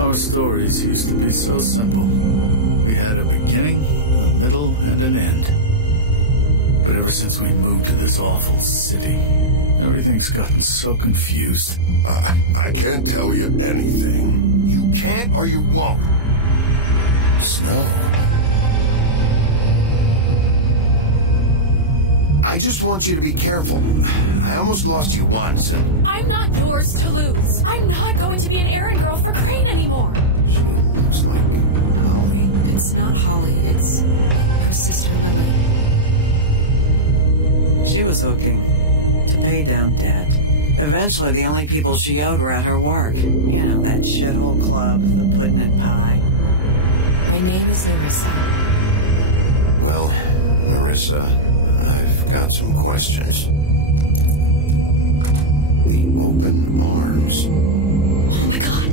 Our stories used to be so simple. We had a beginning, a middle, and an end. But ever since we moved to this awful city, everything's gotten so confused. I can't tell you anything. You can't or you won't. Snow. I just want you to be careful. I almost lost you once, and... I'm not yours to lose. I'm not going to be an errand girl for Crane anymore. She looks like Holly. It's not Holly, it's her sister Lily. She was looking to pay down debt. Eventually, the only people she owed were at her work. You know, that shithole club, the Puddin' and Pie. My name is Larissa. Well, Larissa, I've got some questions. The open arms. Oh my god.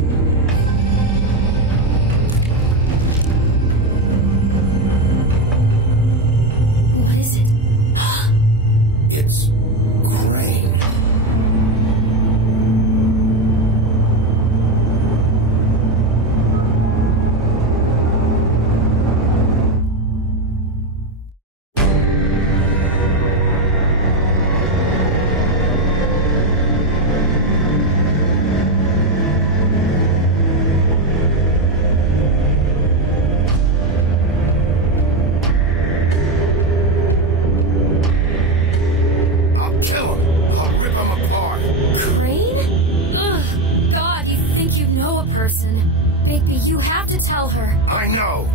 What is it? It's Crane. Bigby, you have to tell her. I know.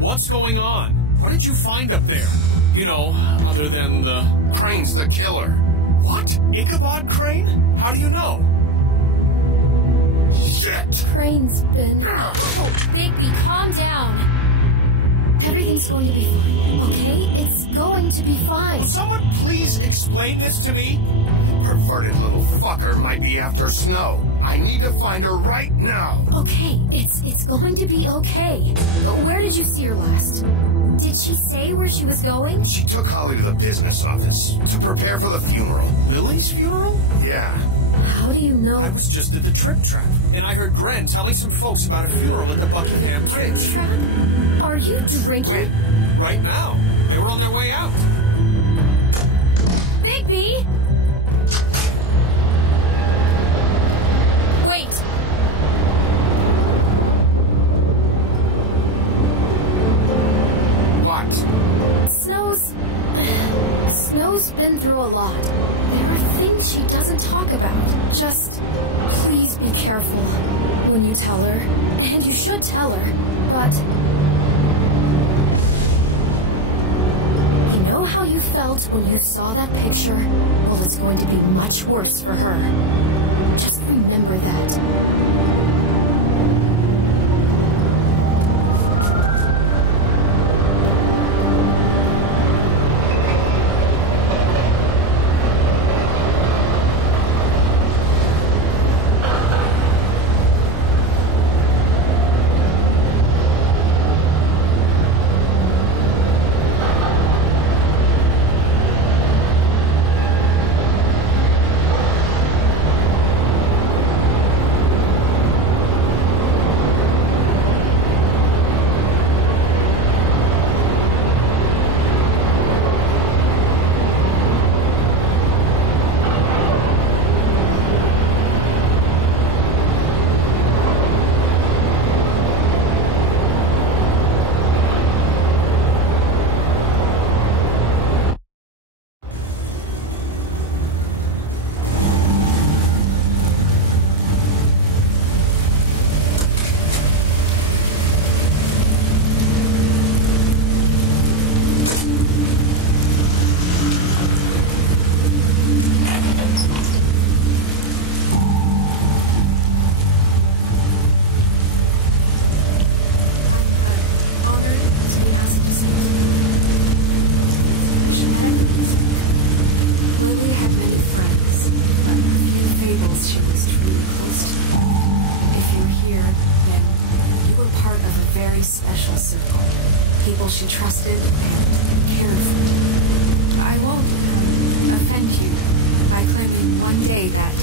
What's going on? What did you find up there? You know, other than the... Crane's the killer. What? Ichabod Crane? How do you know? Shit! Crane's been... Oh, Bigby, calm down. Everything's going to be fine, okay? It's going to be fine. Will someone please explain this to me? Perverted little fucker might be after Snow. I need to find her right now. Okay, it's going to be okay. Where did you see her last? Did she say where she was going? She took Holly to the business office to prepare for the funeral. Lily's funeral? Yeah. How do you know? I was just at the Trip Trap, and I heard Gren telling some folks about a funeral at the Buckingham Bridge. Trap? Are you drinking? Wait. Right now. They were on their way out. Bigby! Wait. What? Snow's been through a lot. There are things she doesn't talk about. Just please be careful when you tell her. And you should tell her. But you know how you felt when you saw that picture? Well, it's going to be much worse for her. Just remember that. careful. I won't offend you by claiming one day that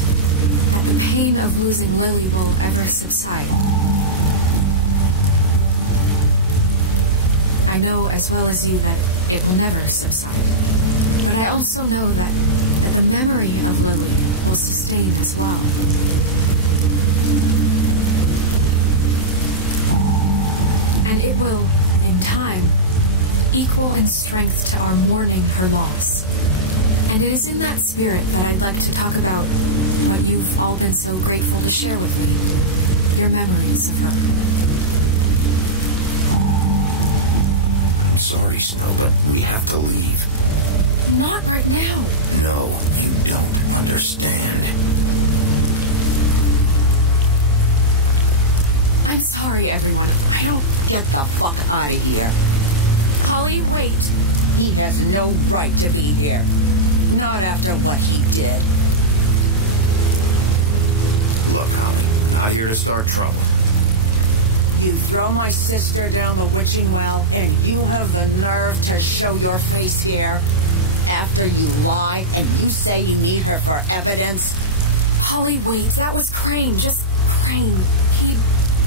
the pain of losing Lily will ever subside. I know as well as you that it will never subside. But I also know that the memory of Lily will sustain as well. And it will, in time, equal in strength to our mourning her loss. And it is in that spirit that I'd like to talk about what you've all been so grateful to share with me. Your memories of her. I'm sorry, Snow, but we have to leave. Not right now. No, you don't understand. I'm sorry, everyone. I don't... Get the fuck out of here. Holly, wait. He has no right to be here. Not after what he did. Look, Holly, I'm not here to start trouble. You throw my sister down the witching well, and you have the nerve to show your face here? After you lie, and you say you need her for evidence? Holly, wait. That was Crane. Just Crane. He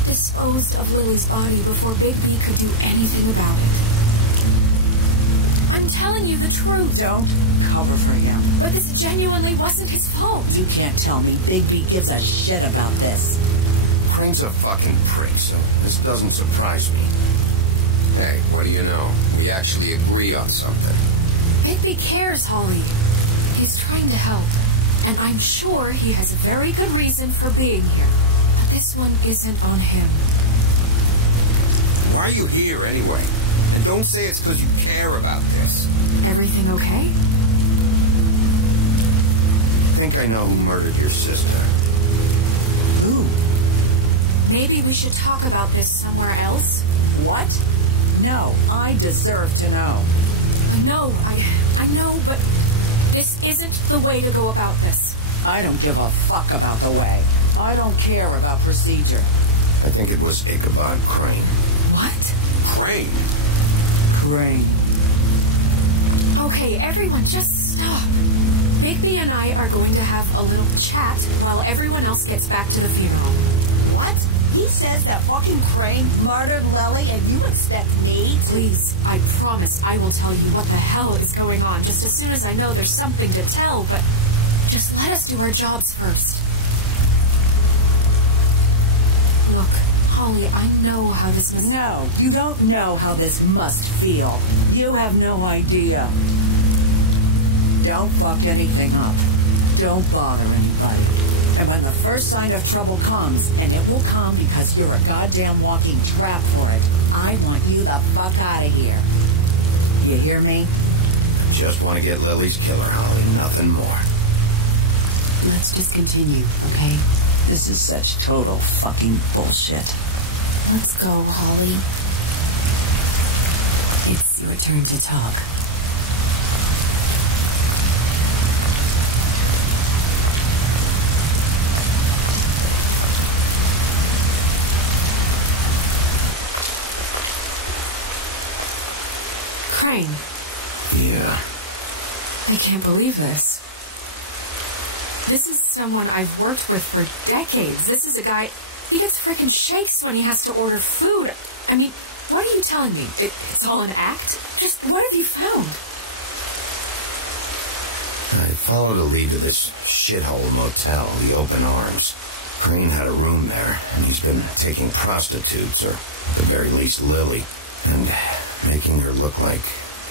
disposed of Lily's body before Big B could do anything about it. I'm telling you the truth. Don't cover for him. But this genuinely wasn't his fault. You can't tell me Big B gives a shit about this. Crane's a fucking prick, so this doesn't surprise me. Hey, what do you know? We actually agree on something. Bigby cares, Holly. He's trying to help. And I'm sure he has a very good reason for being here. But this one isn't on him. Why are you here, anyway? And don't say it's because you care about this. Everything okay? I think I know who murdered your sister. Who? Maybe we should talk about this somewhere else? What? No, I deserve to know. I know, but this isn't the way to go about this. I don't give a fuck about the way. I don't care about procedure. I think it was Ichabod Crane. What? Crane? Crane. Okay, everyone, just stop. Bigby and I are going to have a little chat while everyone else gets back to the funeral. What? He says that fucking Crane murdered Lily and you expect me to... Please, I promise I will tell you what the hell is going on just as soon as I know there's something to tell, but just let us do our jobs first. Look, Holly, I know how this must... No, you don't know how this must feel. You have no idea. Don't fuck anything up. Don't bother anybody. And when the first sign of trouble comes, and it will come because you're a goddamn walking trap for it, I want you the fuck out of here. You hear me? I just want to get Lily's killer, Holly. Nothing more. Let's just continue, okay? This is such total fucking bullshit. Let's go, Holly. It's your turn to talk. Crane. Yeah. I can't believe this. This is someone I've worked with for decades. This is a guy... He gets frickin' shakes when he has to order food. I mean, what are you telling me? It's all an act? Just what have you found? I followed a lead to this shithole motel, the Open Arms. Crane had a room there, and he's been taking prostitutes, or at the very least Lily, and making her look like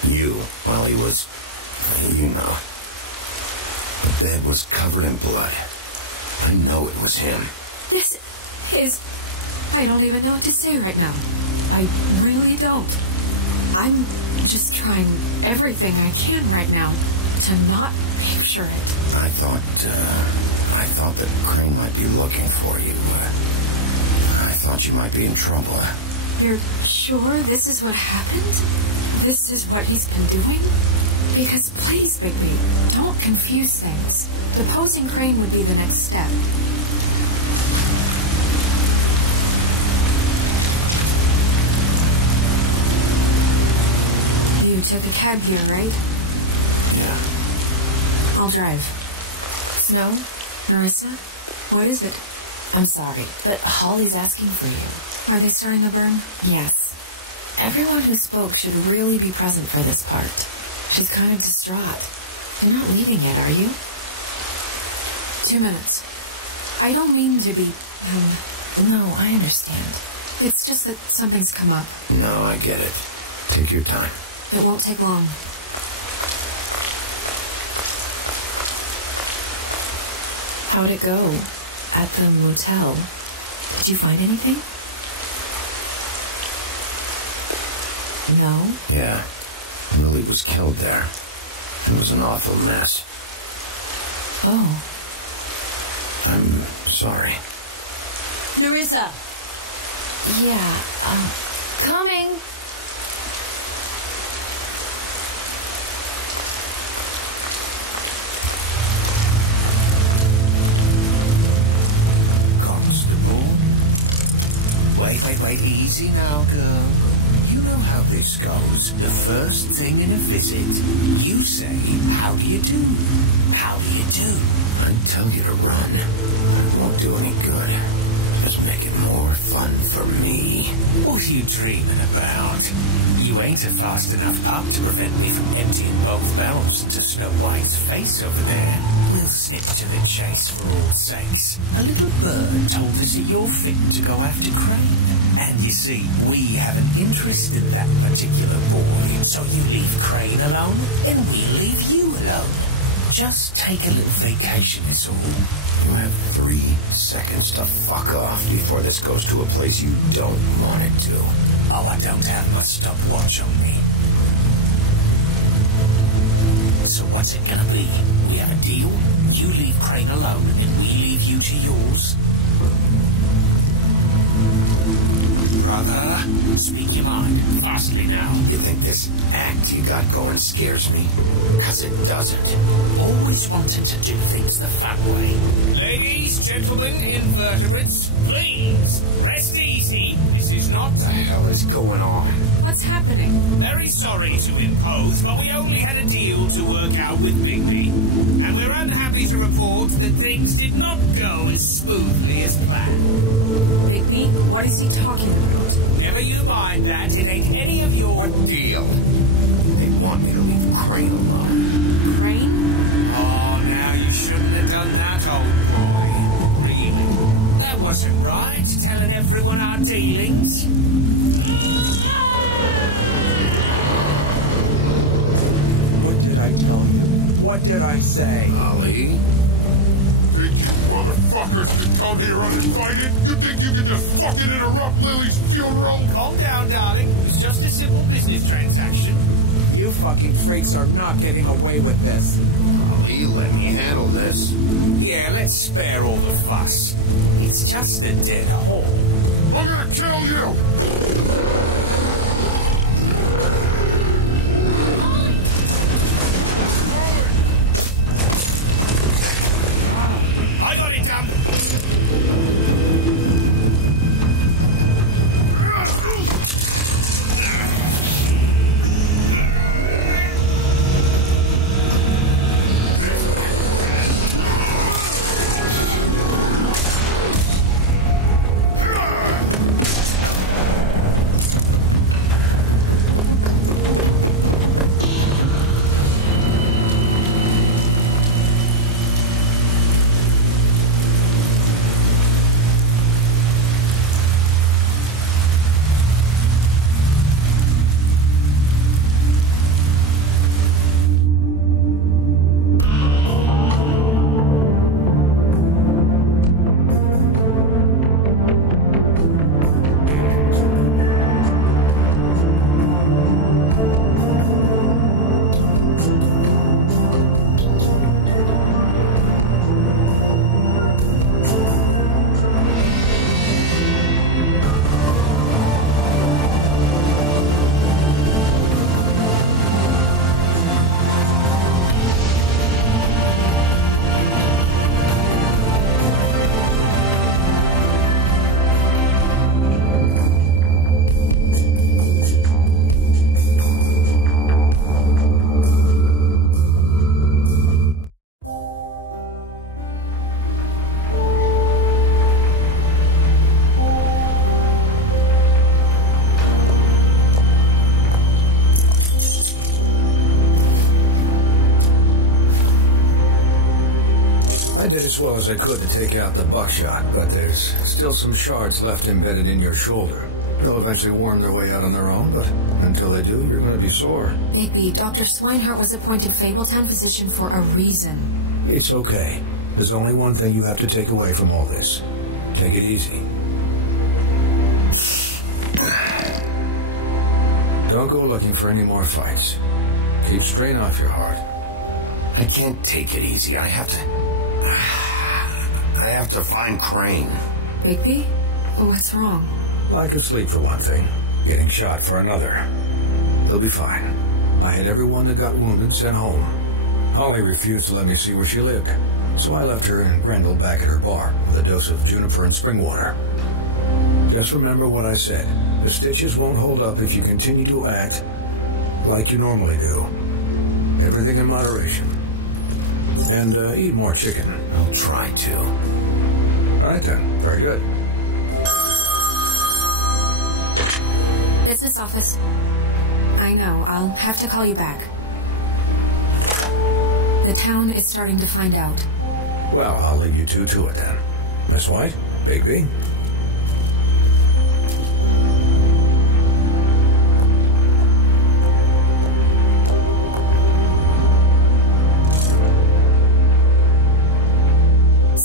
you while he was, you know. The bed was covered in blood. I know it was him. This is... I don't even know what to say right now. I really don't. I'm just trying everything I can right now to not picture it. I thought that Crane might be looking for you. I thought you might be in trouble. You're sure this is what happened? This is what he's been doing? Because please, Bigby, don't confuse things. Deposing Crane would be the next step. You took a cab here, right? Yeah. I'll drive. Snow? Marissa? What is it? I'm sorry, but Holly's asking for you. Are they starting the burn? Yes. Everyone who spoke should really be present for this part. She's kind of distraught. You're not leaving yet, are you? 2 minutes. I don't mean to be, No, I understand. It's just that something's come up. No, I get it. Take your time. It won't take long. How'd it go? At the motel? Did you find anything? No? Yeah. Lily was killed there. It was an awful mess. Oh. I'm sorry. Nerissa! Yeah, coming! Constable? Wait, easy now, girl. You know how this goes. The first thing in a visit, you say, how do you do? How do you do? I tell you to run. It won't do any good. Just make it more fun for me. What are you dreaming about? You ain't a fast enough pup to prevent me from emptying both barrels into Snow White's face over there. We'll snip to the chase for all sakes. A little bird told us that you're fit to go after Crane. And you see, we have an interest in that particular boy. So you leave Crane alone, and we'll leave you alone. Just take a little vacation, is all. You have 3 seconds to fuck off before this goes to a place you don't want it to. Oh, I don't have my stopwatch on me. So what's it gonna be? We have a deal? You leave Crane alone, and we leave you to yours? Brother, speak your mind. Fastly now. You think this act you got going scares me? 'Cause it doesn't. Always wanted to do things the fun way. Ladies, gentlemen, invertebrates, please, rest easy. This is not... What the hell is going on? What's happening? Very sorry to impose, but we only had a deal to work out with Bigby. And we're unhappy to report that things did not go as smoothly as planned. Bigby, what is he talking about? Never you mind that. It ain't any of your... What deal? They want me to leave Crane alone. Crane? Oh, now you shouldn't have done that, old boy. Really? That wasn't right, telling everyone our dealings. What did I tell you? What did I say? Ollie? Think you motherfuckers can come here uninvited? You think you can just fucking interrupt Lily's funeral? Calm down, darling. It's just a simple business transaction. You fucking freaks are not getting away with this. Ollie, let me handle this. Yeah, let's spare all the fuss. It's just a dead hole. I'm gonna kill you! I got it done. did as well as I could to take out the buckshot, but there's still some shards left embedded in your shoulder. They'll eventually worm their way out on their own, but until they do, you're going to be sore. Maybe Dr. Swinehart was appointed Fabletown physician for a reason. It's okay. There's only one thing you have to take away from all this. Take it easy. Don't go looking for any more fights. Keep strain off your heart. I can't take it easy. I have to find Crane. Bigby? What's wrong? Lack of sleep for one thing. Getting shot for another. They'll be fine. I had everyone that got wounded sent home. Holly refused to let me see where she lived, so I left her and Grendel back at her bar with a dose of juniper and spring water. Just remember what I said. The stitches won't hold up if you continue to act like you normally do. Everything in moderation. And eat more chicken. I'll try to. All right then. Very good. Business office. I know. I'll have to call you back. The town is starting to find out. Well, I'll leave you two to it then. Miss White, Bigby.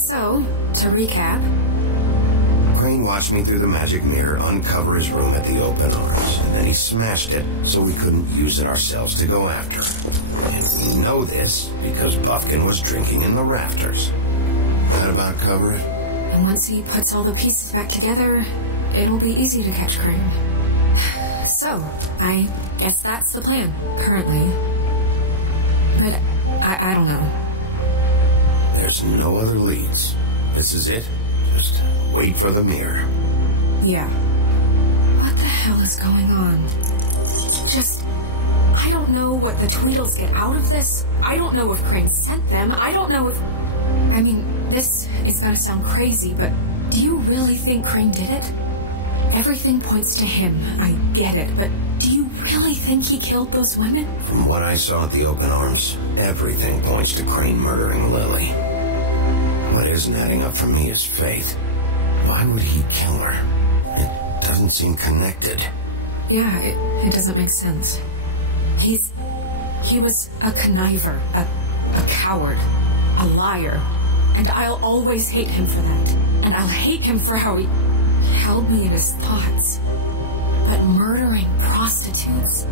So, to recap... Crane watched me through the magic mirror uncover his room at the open arms, and then he smashed it so we couldn't use it ourselves to go after him. And we know this because Buffkin was drinking in the rafters. That about cover it? And once he puts all the pieces back together, it'll be easy to catch Crane. So, I guess that's the plan, currently. But I don't know. There's no other leads. This is it. Just wait for the mirror. Yeah. What the hell is going on? I don't know what the Tweedles get out of this. I don't know if Crane sent them. I don't know if... I mean, this is gonna sound crazy, but do you really think Crane did it? Everything points to him. I get it, but do you really think he killed those women? From what I saw at the open arms, everything points to Crane murdering Lily. What isn't adding up for me is Faith. Why would he kill her? It doesn't seem connected. Yeah, it doesn't make sense. He was a conniver, a coward, a liar. And I'll always hate him for that. And I'll hate him for how he held me in his thoughts. But murdering prostitutes?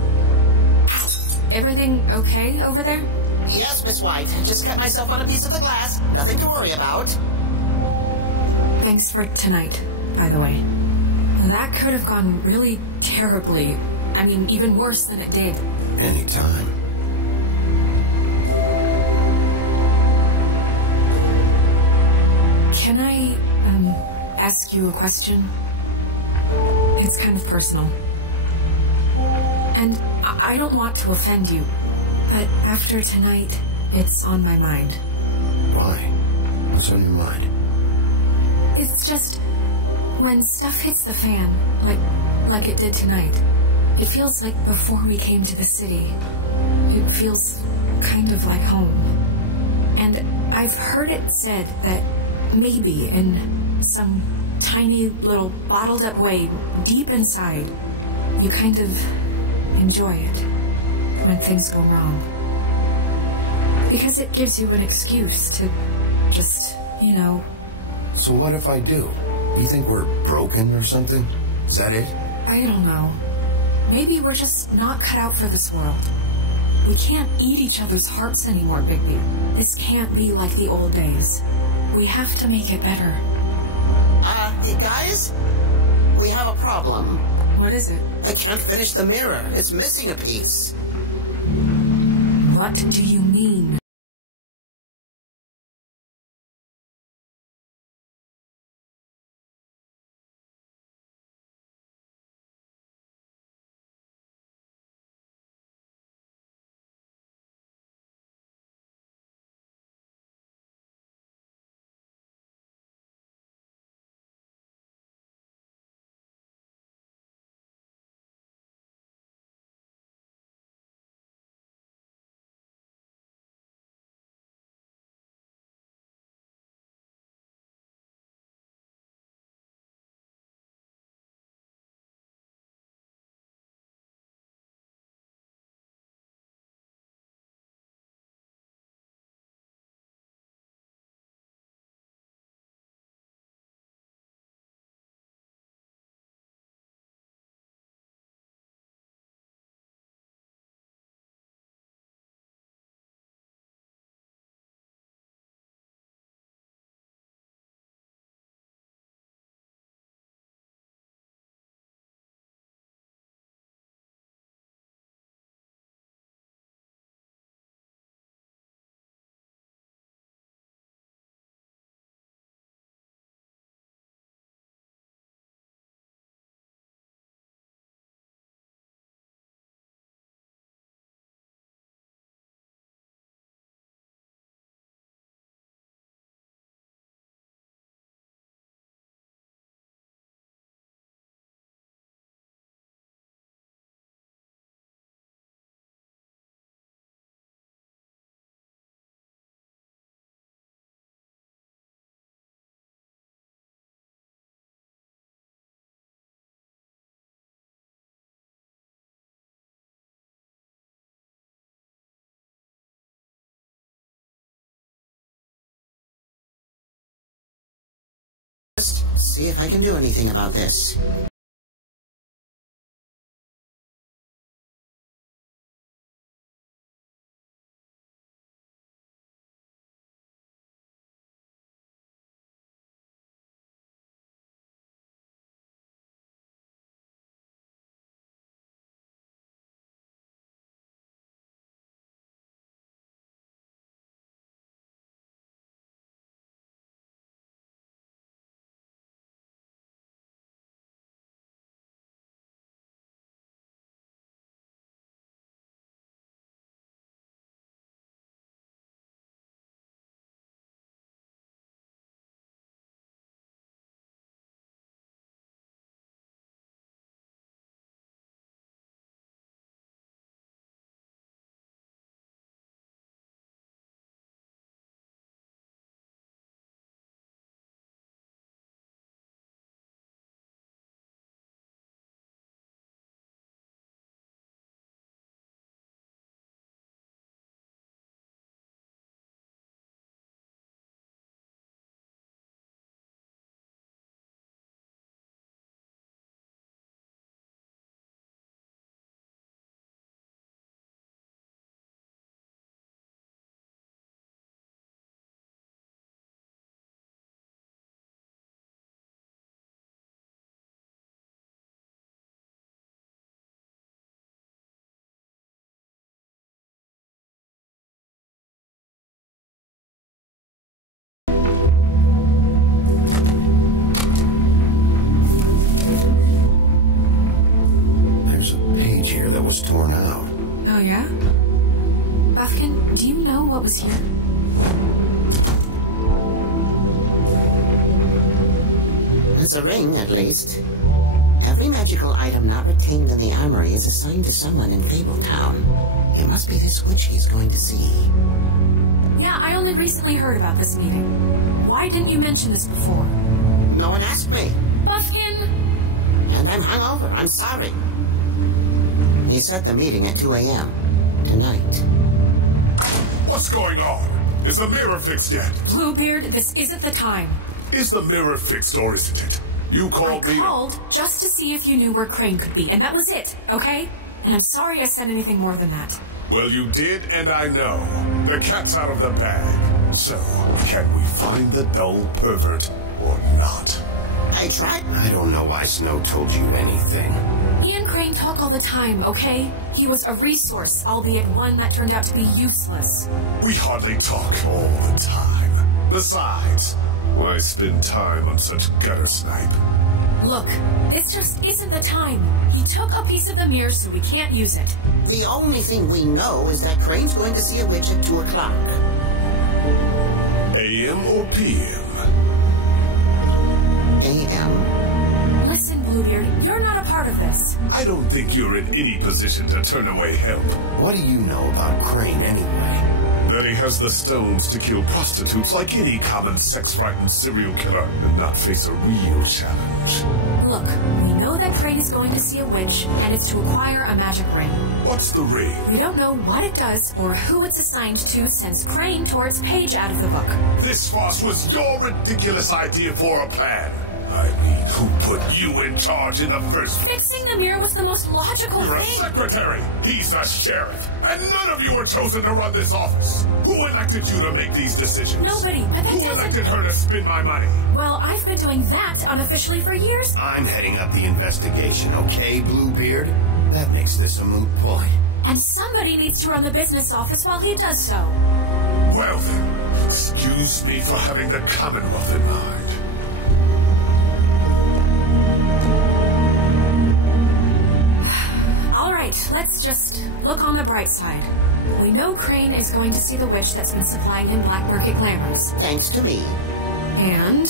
Everything okay over there? Yes, Miss White. Just cut myself on a piece of the glass. Nothing to worry about. Thanks for tonight, by the way. That could have gone really terribly. I mean, even worse than it did. Anytime. Can I, ask you a question? It's kind of personal. And I don't want to offend you, but after tonight, it's on my mind. Why? What's on your mind? It's just... when stuff hits the fan, like it did tonight, it feels like before we came to the city. It feels kind of like home. And I've heard it said that maybe in some tiny little bottled up way deep inside, you kind of enjoy it when things go wrong. Because it gives you an excuse to just, you know... So what if I do? You think we're broken or something? Is that it? I don't know. Maybe we're just not cut out for this world. We can't eat each other's hearts anymore, Bigby. This can't be like the old days. We have to make it better. Guys? We have a problem. What is it? I can't finish the mirror. It's missing a piece. What do you mean? Just see if I can do anything about this. Was torn out. Oh, yeah? Buffkin, do you know what was here? It's a ring, at least. Every magical item not retained in the armory is assigned to someone in Fabletown. It must be this witch he's going to see. Yeah, I only recently heard about this meeting. Why didn't you mention this before? No one asked me. Buffkin! And I'm hungover. I'm sorry. He set the meeting at 2 a.m. tonight. What's going on? Is the mirror fixed yet? Bluebeard, this isn't the time. Is the mirror fixed or isn't it? You called me... I called just to see if you knew where Crane could be, and that was it, okay? And I'm sorry I said anything more than that. Well, you did, and I know. The cat's out of the bag. So, can we find the dull pervert or not? I tried. I don't know why Snow told you anything. Me and Crane talk all the time, okay? He was a resource, albeit one that turned out to be useless. We hardly talk all the time. Besides, why spend time on such gutter snipe? Look, this just isn't the time. He took a piece of the mirror, so we can't use it. The only thing we know is that Crane's going to see a witch at 2 o'clock. AM or PM? AM. Listen, Bluebeard, you're not a part of this. I don't think you're in any position to turn away help. What do you know about Crane anyway? That he has the stones to kill prostitutes like any common sex-frightened serial killer and not face a real challenge. Look, we know that Crane is going to see a witch, and it's to acquire a magic ring. What's the ring? We don't know what it does or who it's assigned to since Crane tore its page out of the book. This farce was your ridiculous idea for a plan. I mean, who put you in charge in the first place? Fixing the mirror was the most logical You're thing. a secretary. He's a sheriff. And none of you were chosen to run this office. Who elected you to make these decisions? Nobody, but that Who doesn't... elected her to spend my money? Well, I've been doing that unofficially for years. I'm heading up the investigation, okay, Bluebeard? That makes this a moot point. And somebody needs to run the business office while he does so. Well then, excuse me for having the Commonwealth in mind. Alright, let's just look on the bright side. We know Crane is going to see the witch that's been supplying him black market glamours. Thanks to me. And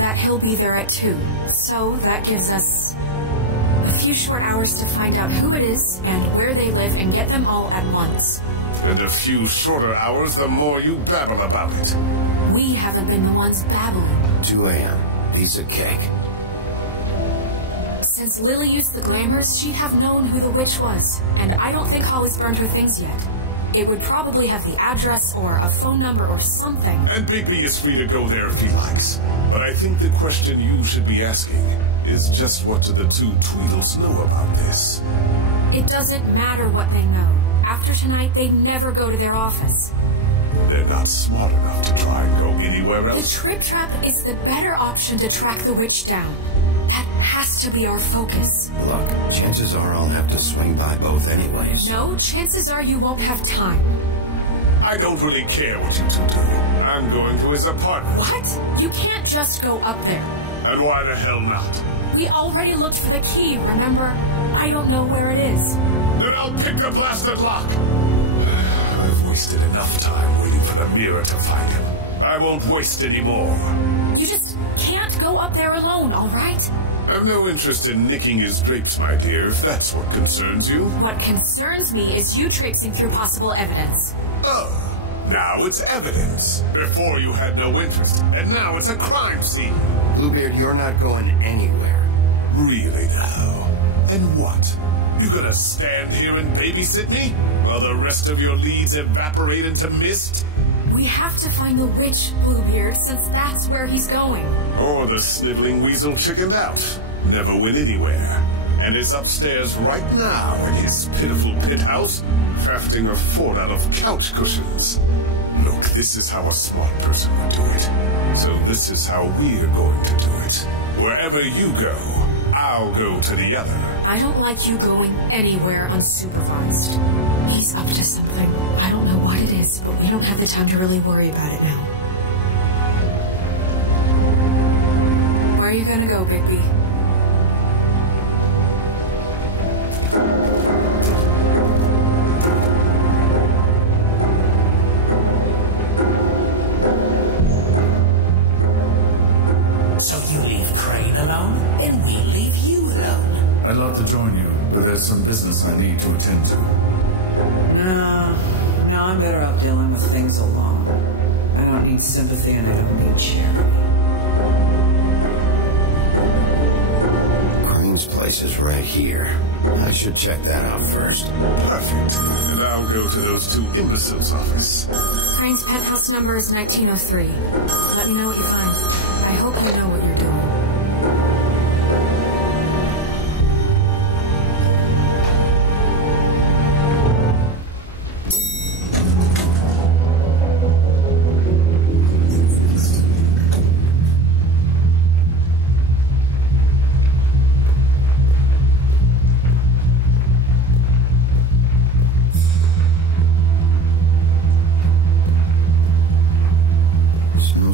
that he'll be there at 2. So that gives us a few short hours to find out who it is and where they live and get them all at once. And a few shorter hours the more you babble about it. We haven't been the ones babbling. 2 a.m. Piece of cake. Since Lily used the glamours, she'd have known who the witch was. And I don't think Holly's burned her things yet. It would probably have the address or a phone number or something. And Bigby is free to go there if he likes. But I think the question you should be asking is just what do the two Tweedles know about this? It doesn't matter what they know. After tonight, they'd never go to their office. They're not smart enough to try and go anywhere else. The Trip Trap is the better option to track the witch down. That has to be our focus. Look, chances are I'll have to swing by both anyways. No, chances are you won't have time. I don't really care what you two do. I'm going to his apartment. What? You can't just go up there. And why the hell not? We already looked for the key, remember? I don't know where it is. Then I'll pick the blasted lock. I've wasted enough time waiting for the mirror to find him. I won't waste any more. You just can't go up there alone, all right? I've no interest in nicking his drapes, my dear, if that's what concerns you. What concerns me is you traipsing through possible evidence. Oh, now it's evidence. Before you had no interest, and now it's a crime scene. Bluebeard, you're not going anywhere. Really now? And what? You gonna stand here and babysit me while the rest of your leads evaporate into mist? We have to find the witch, Bluebeard, since that's where he's going. Or the sniveling weasel chickened out. Never went anywhere. And is upstairs right now in his pitiful pit house, crafting a fort out of couch cushions. Look, this is how a smart person would do it. So this is how we're going to do it. Wherever you go, I'll go to the other. I don't like you going anywhere unsupervised. He's up to something. I don't know what it is, but we don't have the time to really worry about it now. Where are you gonna go, Bigby? So you leave Crane alone, and we leave you alone. I'd love to join you, but there's some business I need to attend to. No, I'm better off dealing with things alone. I don't need sympathy and I don't need charity. Crane's place is right here. I should check that out first. Perfect. And I'll go to those two imbeciles' office. Crane's penthouse number is 1903. Let me know what you find. I hope you know what you're doing.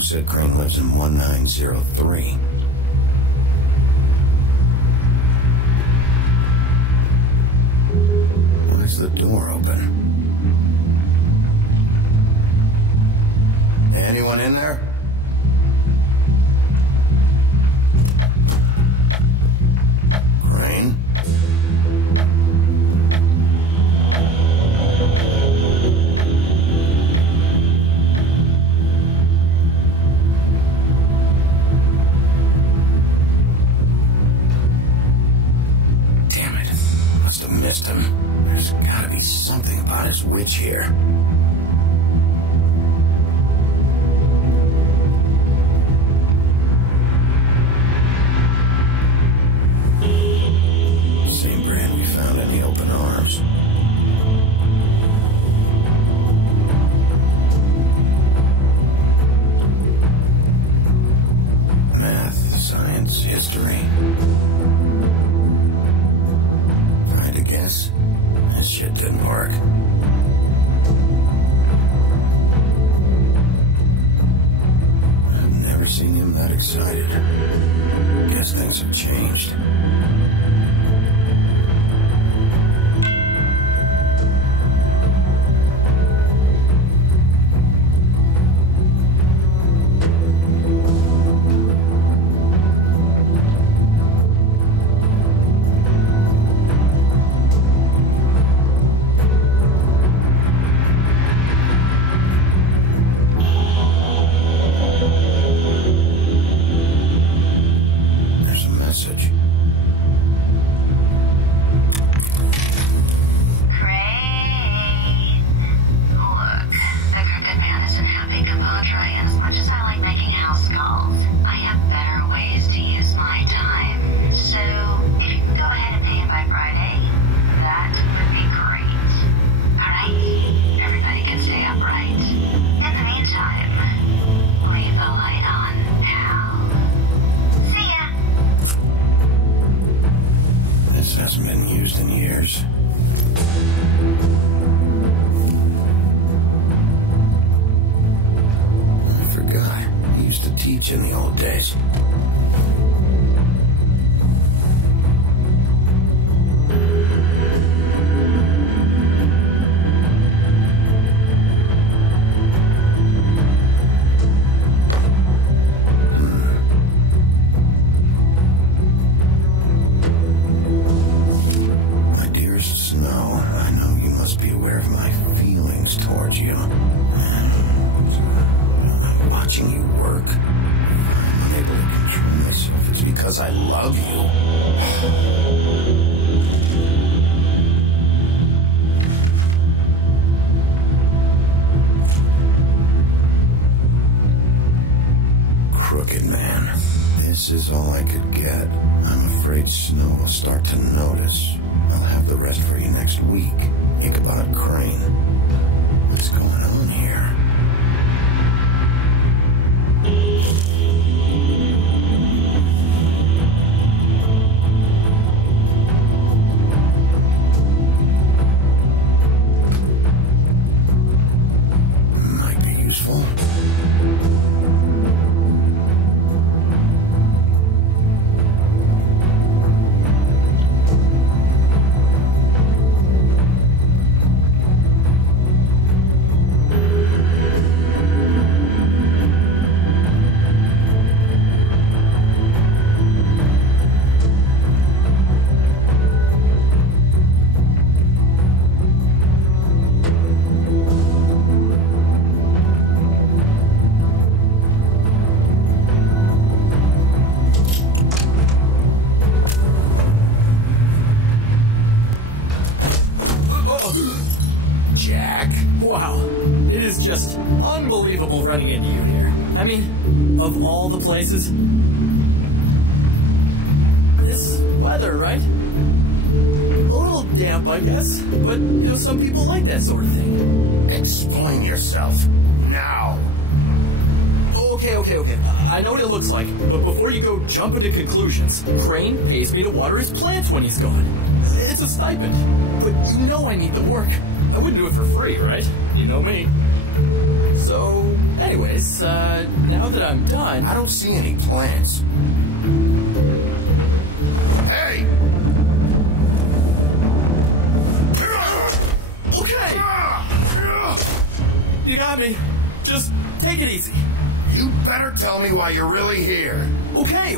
Said Crane lives in 1903. Why is the door open? Anyone in there? Crane? Missed him. There's gotta be something about his witch here. Same brand we found in the open arms. Math, science, history. Guess this shit didn't work. I've never seen him that excited. Guess things have changed. beach in the old days. My dearest Snow, I know you must be aware of my feelings towards you. Watching you work, I'm unable to control myself. It's because I love you. Crooked man. This is all I could get. I'm afraid Snow will start to notice. I'll have the rest for you next week. Ichabod Crane. What's going on here? Might be useful. Jack? Wow, it is just unbelievable running into you here. I mean, of all the places. This weather, right? A little damp, I guess, but, you know, some people like that sort of thing. Explain yourself. Now. Okay. I know what it looks like, but before you go jumping to conclusions, Crane pays me to water his plants when he's gone. It's a stipend, but you know I need the work. I wouldn't do it for free, right? You know me. So, anyways, now that I'm done... I don't see any plants. Hey! Okay! You got me. Just take it easy. You better tell me why you're really here. Okay.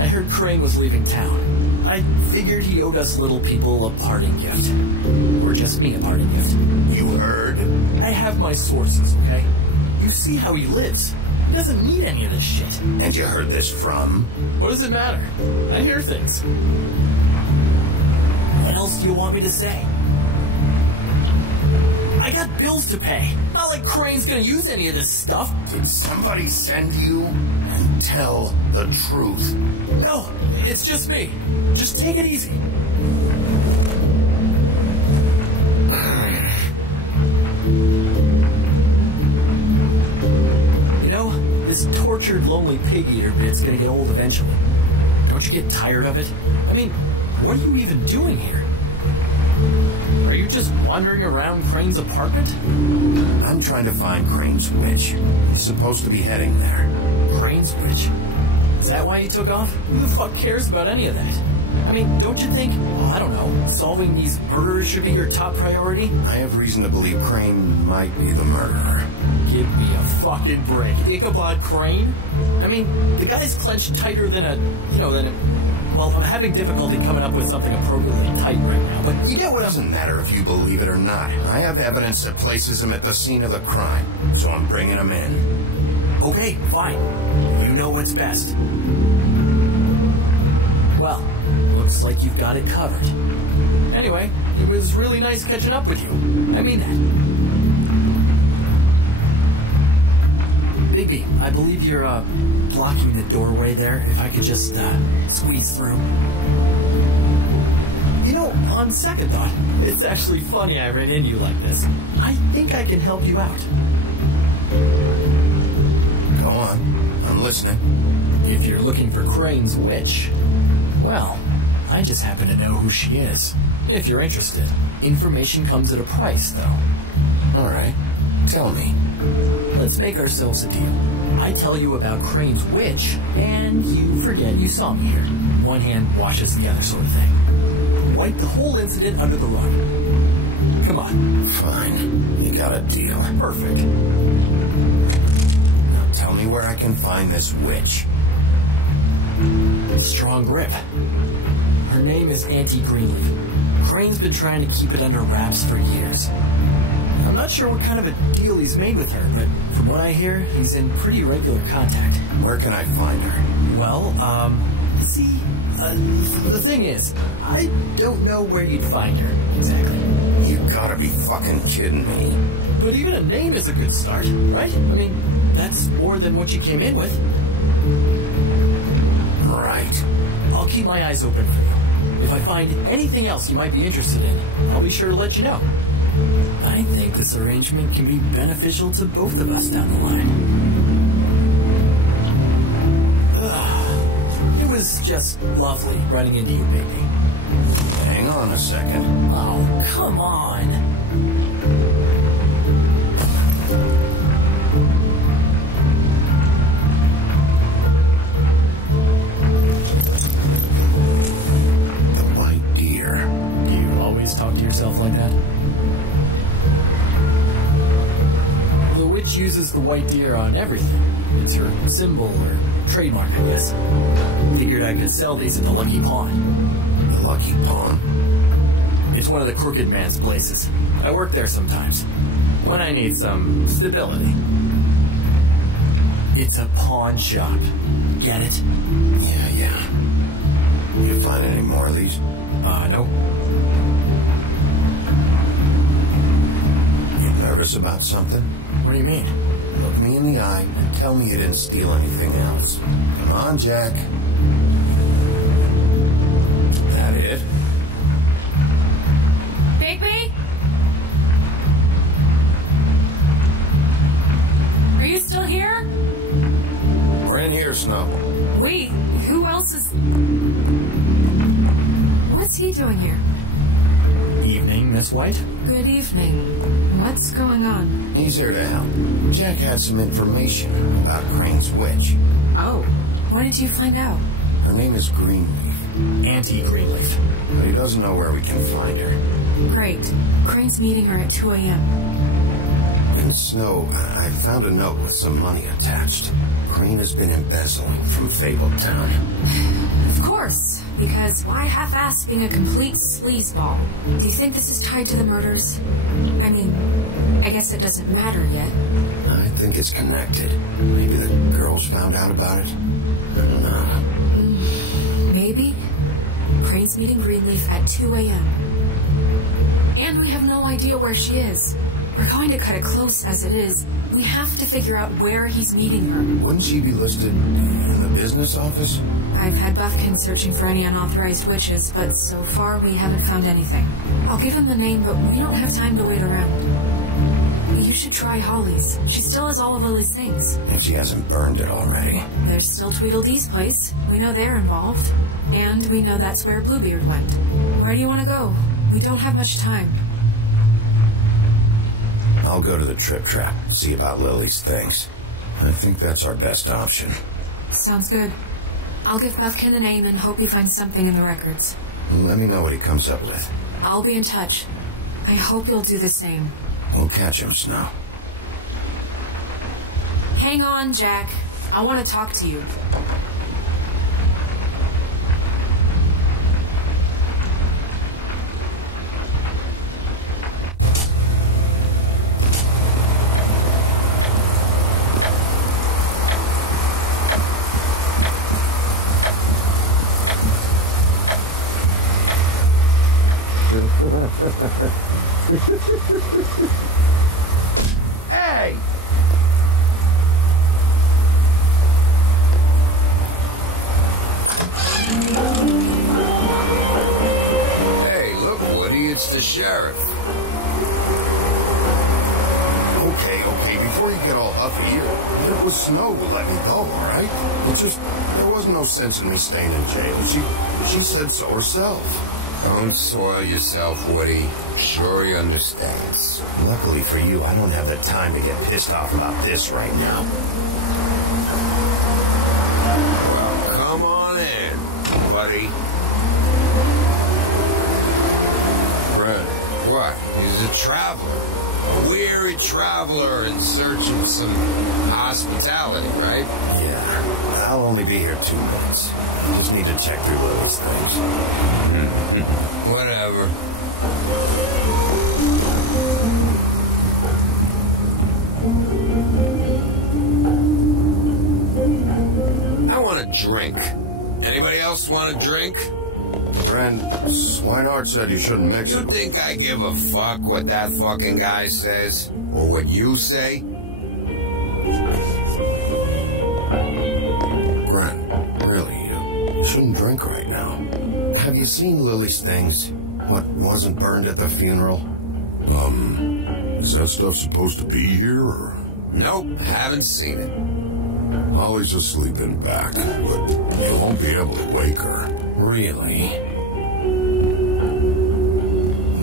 I heard Crane was leaving town. I figured he owed us little people a parting gift. Or just me a parting gift. You heard? I have my sources, okay? You see how he lives. He doesn't need any of this shit. And you heard this from? What does it matter? I hear things. What else do you want me to say? I got bills to pay. Not like Crane's gonna use any of this stuff. Did somebody send you? And tell the truth. No, it's just me. Just take it easy. You know, this tortured, lonely pig-eater bit's gonna get old eventually. Don't you get tired of it? I mean, what are you even doing here? Are you just wandering around Crane's apartment? I'm trying to find Crane's witch. He's supposed to be heading there. Crane's witch? Is that why you took off? Who the fuck cares about any of that? I mean, don't you think, I don't know, solving these murders should be your top priority? I have reason to believe Crane might be the murderer. Give me a fucking break. Ichabod Crane? I mean, the guy's clenched tighter than well, I'm having difficulty coming up with something appropriately tight right now, but you get what I'm... Doesn't matter if you believe it or not. I have evidence that places him at the scene of the crime, so I'm bringing him in. Okay, fine. You know what's best. Well, looks like you've got it covered. Anyway, it was really nice catching up with you. I mean that. Bigby, I believe you're, blocking the doorway there. If I could just, squeeze through. You know, on second thought, it's actually funny I ran into you like this. I think I can help you out. Go on. I'm listening. If you're looking for Crane's witch, well, I just happen to know who she is. If you're interested. Information comes at a price, though. Alright. Tell me. Let's make ourselves a deal. I tell you about Crane's witch, and you forget you saw me here. One hand washes the other sort of thing. Wipe the whole incident under the rug. Come on. Fine. You got a deal. Perfect. Now tell me where I can find this witch. Strong grip. Her name is Auntie Greenleaf. Crane's been trying to keep it under wraps for years. I'm not sure what kind of a deal he's made with her, but from what I hear, he's in pretty regular contact. Where can I find her? Well, see, the thing is, I don't know where you'd find her, exactly. You gotta be fucking kidding me. But even a name is a good start, right? I mean, that's more than what you came in with. Right. I'll keep my eyes open for you. If I find anything else you might be interested in, I'll be sure to let you know. I think this arrangement can be beneficial to both of us down the line. It was just lovely running into you, baby. Hang on a second. Oh, come on. The white deer. Do you always talk to yourself like that? The witch uses the white deer on everything. It's her symbol or trademark, I guess. Figured I could sell these at the Lucky Pawn. The Lucky Pawn? It's one of the crooked man's places. I work there sometimes. When I need some stability. It's a pawn shop. Get it? Yeah. You find any more of these? No. You nervous about something? What do you mean? Look me in the eye and tell me you didn't steal anything else. Come on, Jack. That it? Bigby? Are you still here? We're in here, Snow. Wait, who else is... What's he doing here? Evening, Miss White. Good evening. What's going on? He's here to help. Jack had some information about Crane's witch. Oh, what did you find out? Her name is Greenleaf. Auntie Greenleaf. But he doesn't know where we can find her. Great. Crane's meeting her at 2 a.m. In Snow, I found a note with some money attached. Crane has been embezzling from Fabletown. Of course, because why half-ass being a complete sleazeball? Do you think this is tied to the murders? I mean, I guess it doesn't matter yet. I think it's connected. Maybe the girls found out about it? I don't know. Maybe. Crane's meeting Greenleaf at 2 a.m. And we have no idea where she is. We're going to cut it close as it is. We have to figure out where he's meeting her. Wouldn't she be listed in the business office? I've had Buffkin searching for any unauthorized witches, but so far we haven't found anything. I'll give him the name, but we don't have time to wait around. You should try Holly's. She still has all of Lily's things. And she hasn't burned it already. There's still Tweedledee's place. We know they're involved. And we know that's where Bluebeard went. Where do you want to go? We don't have much time. I'll go to the Trip Trap, see about Lily's things. I think that's our best option. Sounds good. I'll give Buffkin the name and hope he finds something in the records. Let me know what he comes up with. I'll be in touch. I hope you'll do the same. We'll catch him, Snow. Hang on, Jack. I want to talk to you. Hey! Hey, look, Woody, it's the sheriff. Okay, before you get all huffy, it was Snow who let me go, all right? It just, there was no sense in me staying in jail. She said so herself. Don't soil yourself, Woody. Sure he understands. Luckily for you, I don't have the time to get pissed off about this right now. Well, come on in, buddy. Brad. What? He's a traveler. A weary traveler in search of some hospitality, right? Yeah. I'll only be here 2 minutes. Just need to check through Lily's things. Whatever. I want a drink. Anybody else want a drink? Friend, Swinehart said you shouldn't mix it. You think I give a fuck what that fucking guy says? Or what you say? Gren, really, you shouldn't drink right now. Have you seen Lily's things? What wasn't burned at the funeral? Is that stuff supposed to be here, or? Nope, haven't seen it. Holly's asleep in back, but you won't be able to wake her. Really?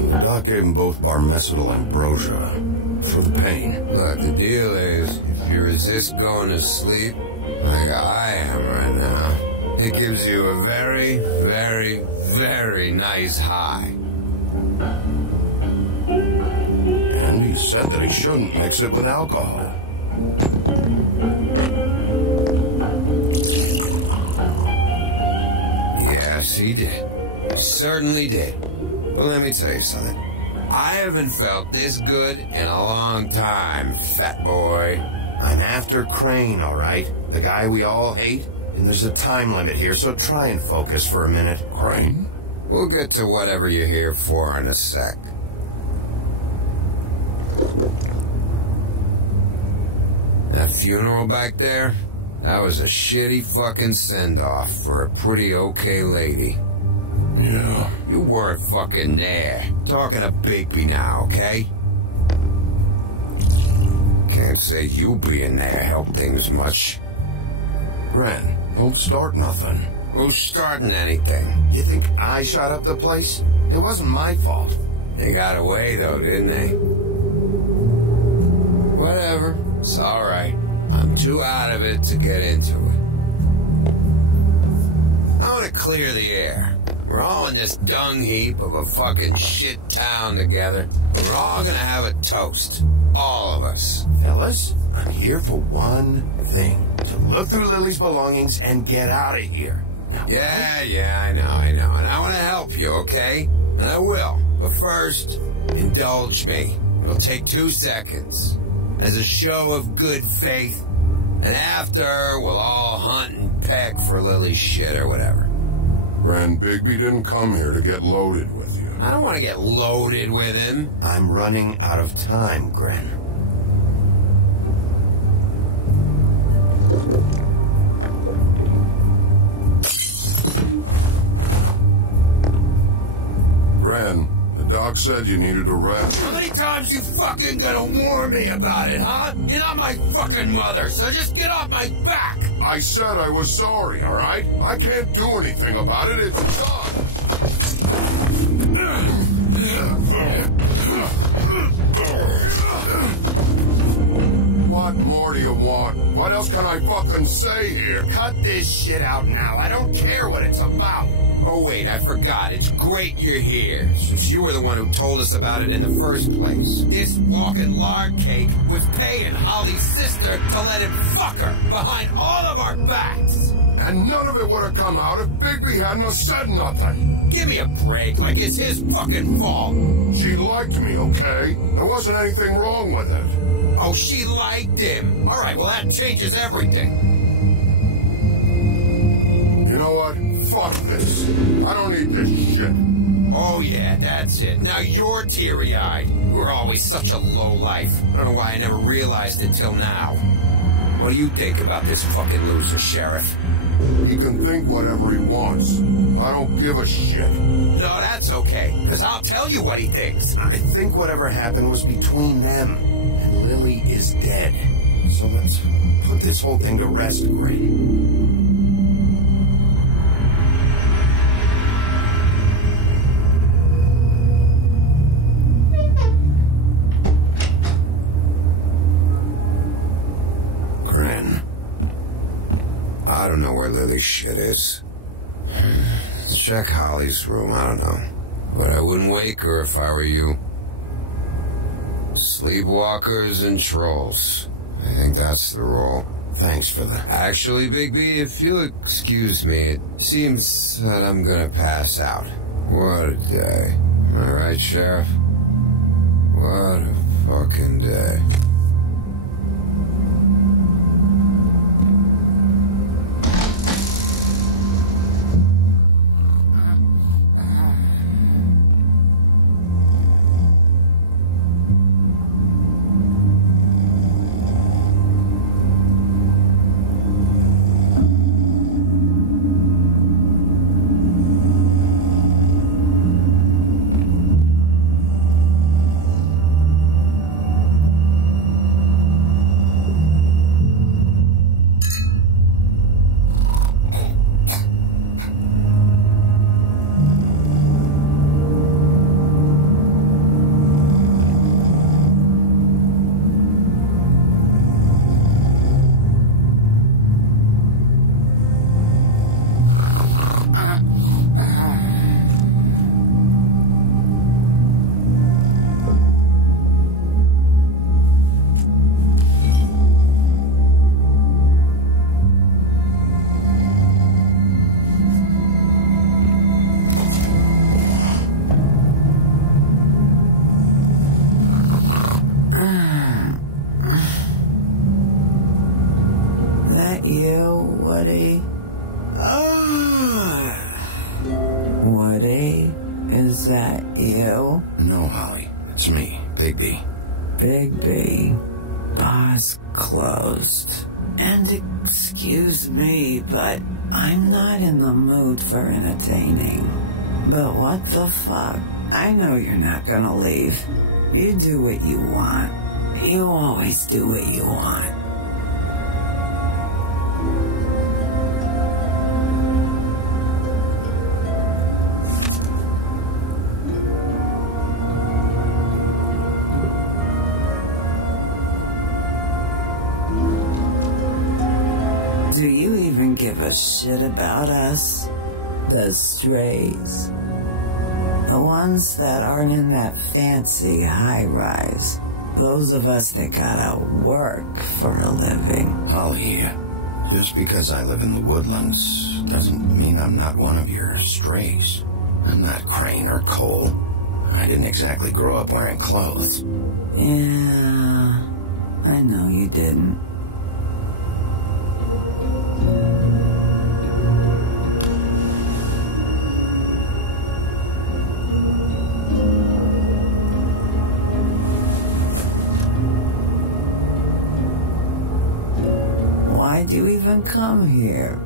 The doc gave them both Barmecidal ambrosia for the pain. Look, the deal is, if you resist going to sleep, like I am right now, it gives you a very, very, very nice high. And he said that he shouldn't mix it with alcohol. Yes, he did. He certainly did. But let me tell you something. I haven't felt this good in a long time, fat boy. I'm after Crane, all right? The guy we all hate? And there's a time limit here, so try and focus for a minute. Crane? We'll get to whatever you're here for in a sec. That funeral back there? That was a shitty fucking send-off for a pretty okay lady. Yeah. You weren't fucking there. Talking to Bigby now, okay? Can't say you being there helped things much. Gren, don't start nothing. Who's starting anything? You think I shot up the place? It wasn't my fault. They got away, though, didn't they? Whatever. It's all right. I'm too out of it to get into it. I want to clear the air. We're all in this dung heap of a fucking shit town together. We're all gonna have a toast. All of us. Fellas, I'm here for one thing. To look through Lily's belongings and get out of here. Now, yeah, I know. And I want to help you, okay? And I will. But first, indulge me. It'll take 2 seconds. As a show of good faith. And after, we'll all hunt and peck for Lily's shit or whatever. Gren, Bigby didn't come here to get loaded with you. I don't want to get loaded with him. I'm running out of time, Gren. Gren, the doc said you needed a rest. How many times you fucking gonna warn me about it, huh? You're not my fucking mother, so just get off my back! I said I was sorry, all right? I can't do anything about it. It's done. What more do you want? What else can I fucking say here? Cut this shit out now. I don't care what it's about. Oh, wait, I forgot. It's great you're here, since you were the one who told us about it in the first place. This walking lard cake was paying Holly's sister to let him fuck her behind all of our backs. And none of it would have come out if Bigby hadn't have said nothing. Give me a break, like it's his fucking fault. She liked me, okay? There wasn't anything wrong with it. Oh, she liked him. All right, well, that changes everything. You know what? Fuck this. I don't need this shit. Oh, yeah, that's it. Now you're teary-eyed. You were always such a lowlife. I don't know why I never realized it till now. What do you think about this fucking loser, Sheriff? He can think whatever he wants. I don't give a shit. No, that's okay, because I'll tell you what he thinks. I think whatever happened was between them, and Lily is dead. So let's put this whole thing to rest, Gray. know where Lily's shit is. Check Holly's room, I don't know. But I wouldn't wake her if I were you. Sleepwalkers and trolls. I think that's the rule. Thanks for that. Actually, Bigby, if you'll excuse me, it seems that I'm gonna pass out. What a day. Am I right, Sheriff? What a fucking day. Woody, is that you? No, Holly. It's me, Bigby. Bigby. Bar's closed. And excuse me, but I'm not in the mood for entertaining. But what the fuck? I know you're not gonna leave. You do what you want. You always do what you want. Do you even give a shit about us? The strays. The ones that aren't in that fancy high-rise. Those of us that gotta work for a living. Holly, just because I live in the woodlands doesn't mean I'm not one of your strays. I'm not Crane or Cole. I didn't exactly grow up wearing clothes. Yeah, I know you didn't. Why'd you even come here?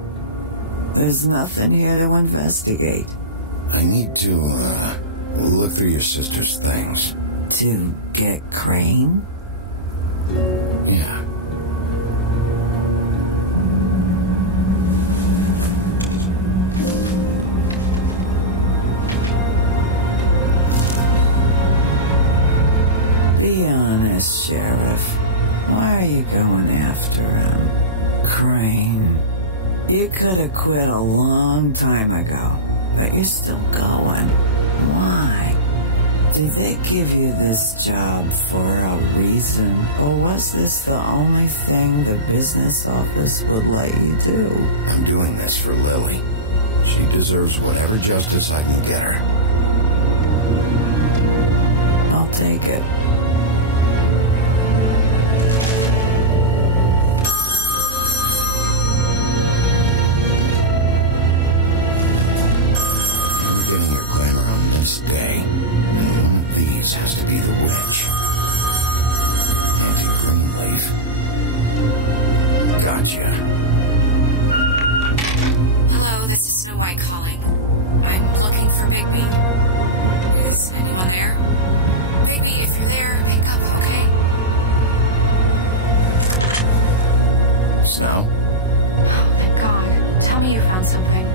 There's nothing here to investigate. I need to, look through your sister's things. To get Crane? Yeah. Be honest, Sheriff. Why are you going after him? Crane. You could have quit a long time ago, but you're still going. Why? Did they give you this job for a reason, or was this the only thing the business office would let you do? I'm doing this for Lily. She deserves whatever justice I can get her. I'll take it. Day, and one of these has to be the witch. Auntie Greenleaf. Gotcha. Hello, this is Snow White calling. I'm looking for Bigby. Is anyone there? Bigby, if you're there, pick up, okay? Snow? Oh, thank God. Tell me you found something.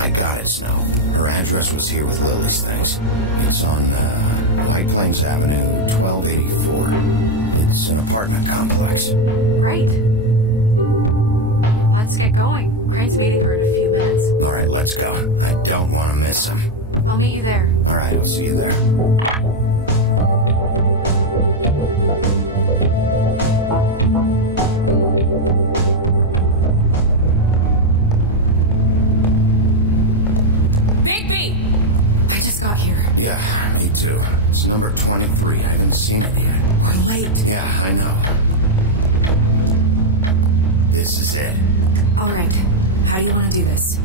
I got it, Snow. Her address was here with Lily's things. It's on, White Plains Avenue, 1284. It's an apartment complex. Great. Let's get going. Crane's meeting her in a few minutes. All right, let's go. I don't want to miss him. I'll meet you there. All right, I'll see you there. I just got here. Yeah, me too. It's number 23. I haven't seen it yet. We're late. Yeah, I know. This is it. All right. How do you want to do this?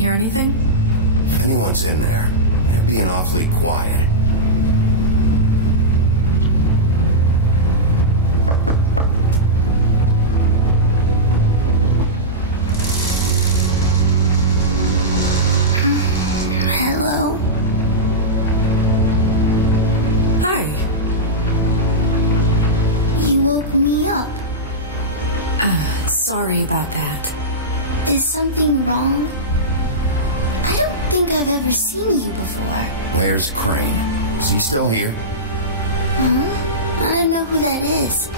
Hear anything? If anyone's in there, they're being awfully quiet. Hello? Hi. You woke me up. Sorry about that. Is something wrong? I don't think I've ever seen you before. Where's Crane? Is he still here? Huh? I don't know who that is.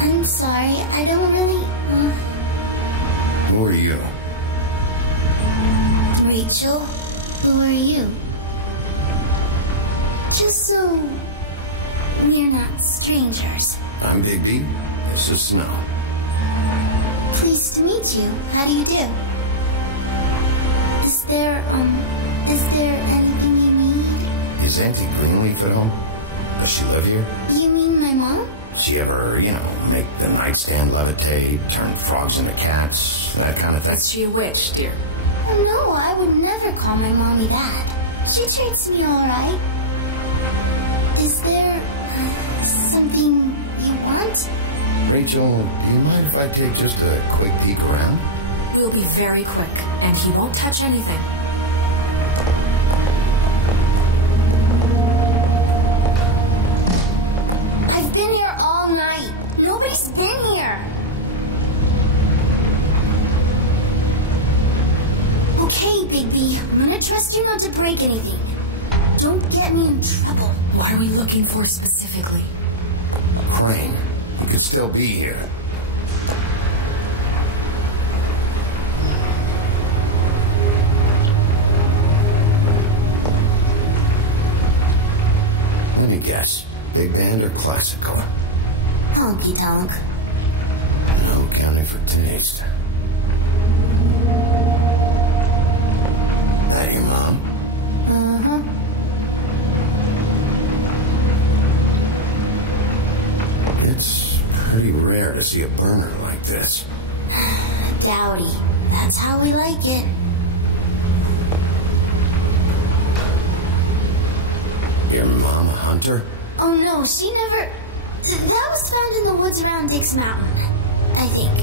I'm sorry, I don't really... Who are you? Rachel, who are you? Just so we're not strangers. I'm Bigby. This is Snow. Pleased to meet you. How do you do? Is there anything you need? Is Auntie Greenleaf at home? Does she live here? You mean my mom? She ever, make the nightstand levitate, turn frogs into cats, that kind of thing? Is she a witch, dear? Oh, no, I would never call my mommy that. She treats me all right. Is there something you want? Rachel, do you mind if I take just a quick peek around? We'll be very quick, and he won't touch anything. I've been here all night. Nobody's been here. Okay, Bigby, I'm gonna trust you not to break anything. Don't get me in trouble. What are we looking for specifically? Crane. He could still be here. Let me guess. Big band or classical? Honky tonk. No accounting for taste. That your mom? Uh-huh. It's pretty rare to see a burner like this. Dowdy. That's how we like it. Your mom a hunter? Oh no, she never... That was found in the woods around Dick's Mountain, I think.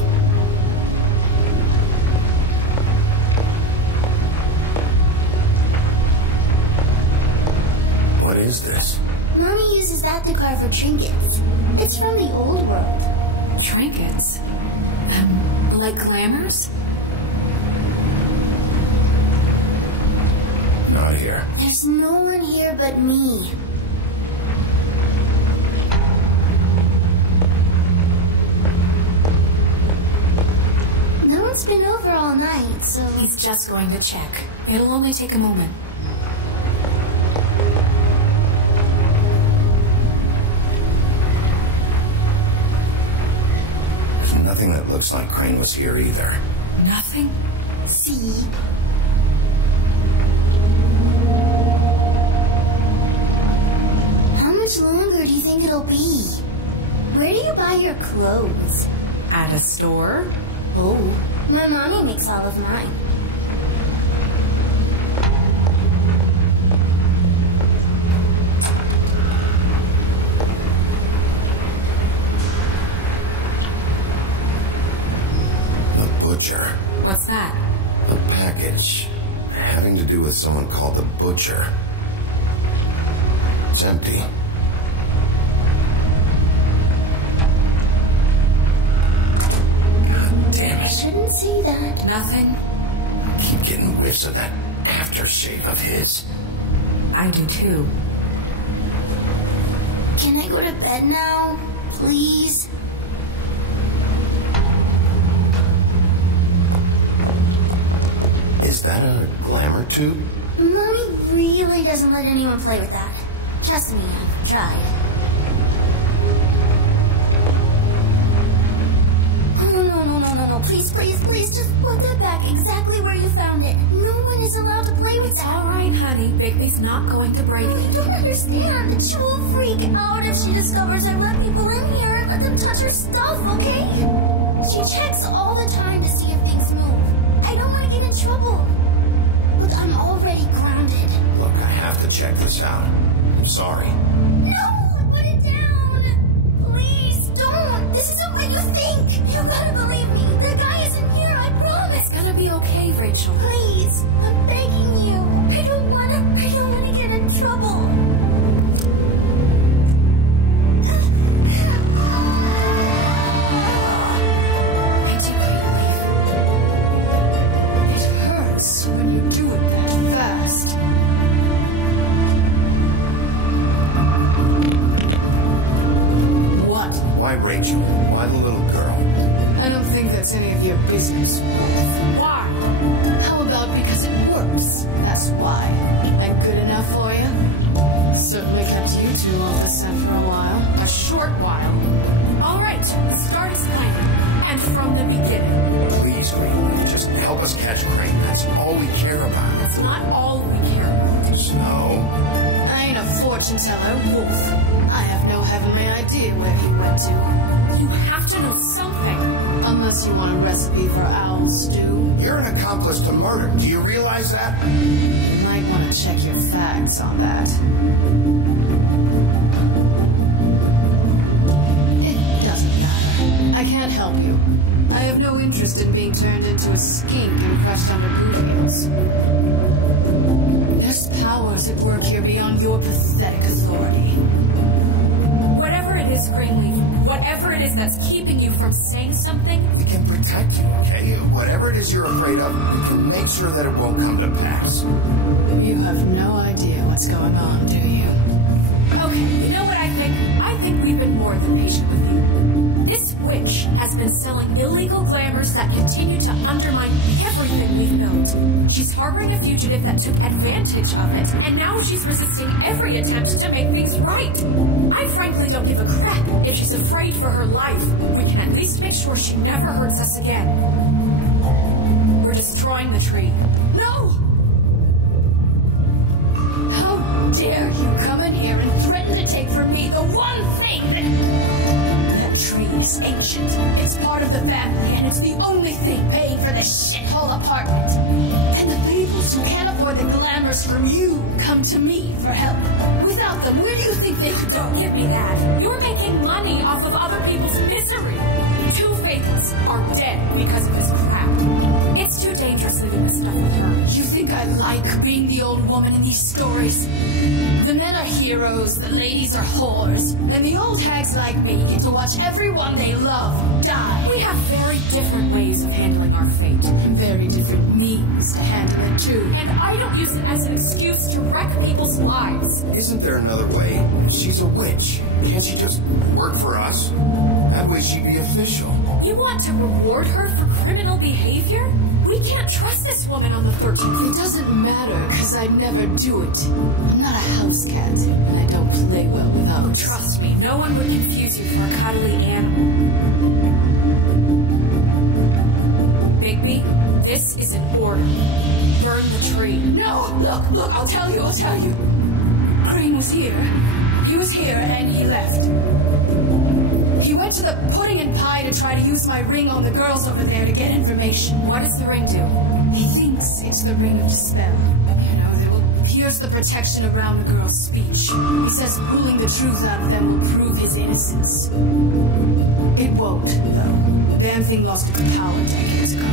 What is this? Mommy uses that to carve her trinkets. It's from the old world. Trinkets? Like glamours? Not here. There's no one here but me. No one's been over all night, so... He's just going to check. It'll only take a moment. There's nothing that looks like Crane was here either. Nothing? See? How much longer do you think it'll be? Where do you buy your clothes? At a store? Oh, my mommy makes all of mine. The Butcher. What's that? A package having to do with someone called the Butcher. It's empty. God damn it. Shouldn't say that. Nothing? I keep getting whiffs of that aftershave of his. I do too. Can I go to bed now? Please? Is that a glamour tube? Mommy really doesn't let anyone play with that. Trust me, I've tried. No. Please, just put that back exactly where you found it. No one is allowed to play with that. All right, honey. Bigby's not going to break it. You don't understand. She will freak out if she discovers I let people in here and let them touch her stuff, okay? She checks all the time to see if things move. I don't want to get in trouble. Look, I'm already grounded. Look, I have to check this out. I'm sorry. No! Put it down! Please, don't! This isn't what you think! You gotta believe me. The guy isn't here, I promise! It's gonna be okay, Rachel. Please, I'm begging you. I don't wanna get in trouble. When you do it that fast. What? Why Rachel? Why the little girl? I don't think that's any of your business. Why? How about because it works? That's why. That good enough for you? Certainly kept you two off the scent for a while. A short while. All right, the start is planned. And from the beginning. Please, Greenleaf, just help us catch Crane. That's all we care about. That's not all we care about. Snow? I ain't a fortune teller, Wolf. I have no heavenly idea where he went to. You have to know something. Unless you want a recipe for owl stew. You're an accomplice to murder. Do you realize that? You might want to check your facts on that. It doesn't matter. I can't help you. I have no interest in being turned into a skink and crushed under boot heels. There's powers at work here beyond your pathetic authority. Whatever it is, Greenleaf, whatever it is that's keeping you from saying something... We can protect you, okay? Whatever it is you're afraid of, we can make sure that it won't come to pass. You have no idea what's going on, do you? Okay, you know what I think? I think we've been more than patient with you. This witch has been selling illegal glamours that continue to undermine everything we've built. She's harboring a fugitive that took advantage of it, and now she's resisting every attempt to make things right. I frankly don't give a crap if she's afraid for her life. We can at least make sure she never hurts us again. We're destroying the tree. No! How dare you come in here and threaten to take from me the one thing that tree is ancient. It's part of the family, and it's the only thing paying for this shithole apartment. And the fables who can't afford the glamours from you come to me for help. Without them, where do you think they could go? Don't give me that. You're making money off of other people's misery. 2 fables are dead because of this crap. It's too dangerous leaving this stuff with her. You think I like being the old woman in these stories? The men are heroes, the ladies are whores, and the old hags like me get to watch everyone they love die. We have very different ways of handling our fate. Very different means to handle it, too. And I don't use it as an excuse to wreck people's lives. Isn't there another way? She's a witch. Can't she just work for us? That way she'd be official. You want to reward her for criminal behavior? We can't trust this woman on the 13th. It doesn't matter, because I'd never do it. I'm not a house cat, and I don't play well with others. Trust me, no one would confuse you for a cuddly animal. Bigby, this is an order. Burn the tree. No! Look, I'll tell you. Crane was here. He was here, and he left. He went to the pudding and pie to try to use my ring on the girls over there to get information. What does the ring do? He thinks it's the ring of dispel. You know, that will pierce the protection around the girls' speech. He says pulling the truth out of them will prove his innocence. It won't, though. Damn thing lost its power decades ago.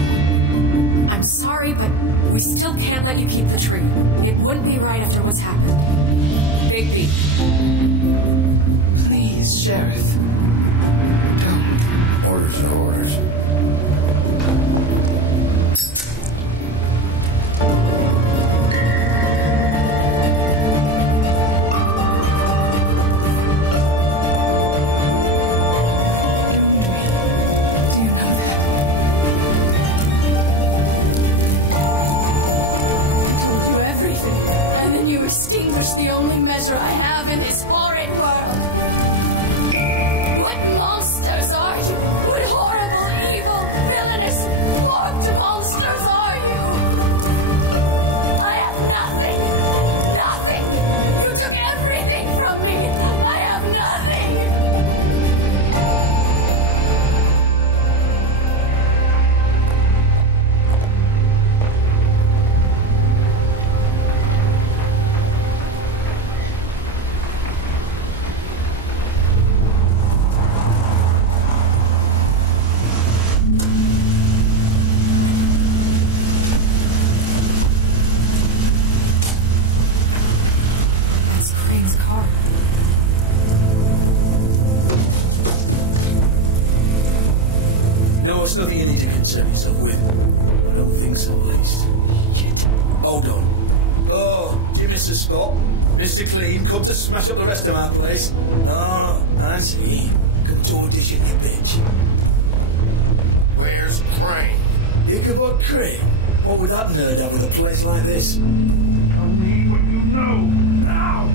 I'm sorry, but we still can't let you keep the tree. It wouldn't be right after what's happened. Bigby. Please, Sheriff. Orders are orders. set yourself with? I don't think so, at least. Shit. Hold on. Oh, you Mr. Scott. Mr. Clean, come to smash up the rest of our place. Oh, I see. Come to audition your bitch. Where's Crane? Ichabod Crane? What would that nerd have with a place like this? Tell me what you know, now!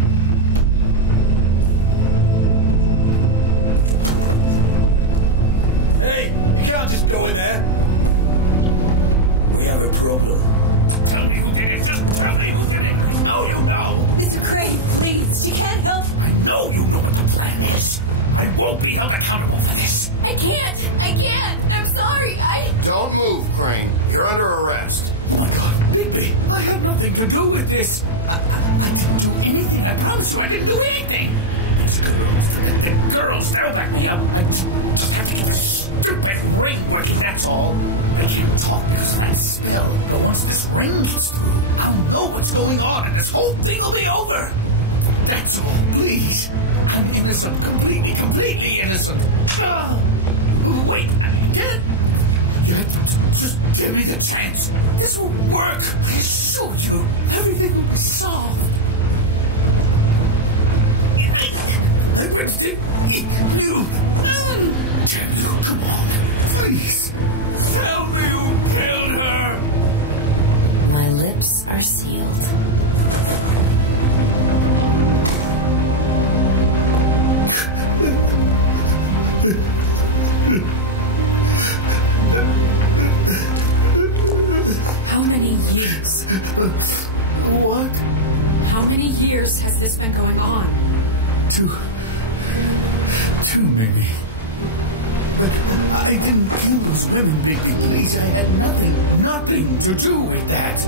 Hey, you can't just go in there. We have a problem. Tell me who did it. Just tell me who did it. You know you know. Mr. Crane, please. You can't help. I know you know what the plan is. I won't be held accountable for this. I can't. I'm sorry. Don't move, Crane. You're under arrest. Oh my God, Bigby, I had nothing to do with this. I didn't do anything. I promise you, I didn't do anything. These girls, the girls, they'll back me up. I just have to get this stupid ring working, that's all. I can't talk because of that spell. But once this ring gets through, I'll know what's going on and this whole thing will be over. That's all, please. I'm innocent, completely innocent. Wait, you have to just give me the chance. This will work. I assure you, everything will be solved. I risked it. You. Damn you, come on. Please. Tell me who killed her. My lips are sealed. How many years? What? How many years has this been going on? Two maybe. But I didn't kill those women, Bigby, please. I had nothing to do with that.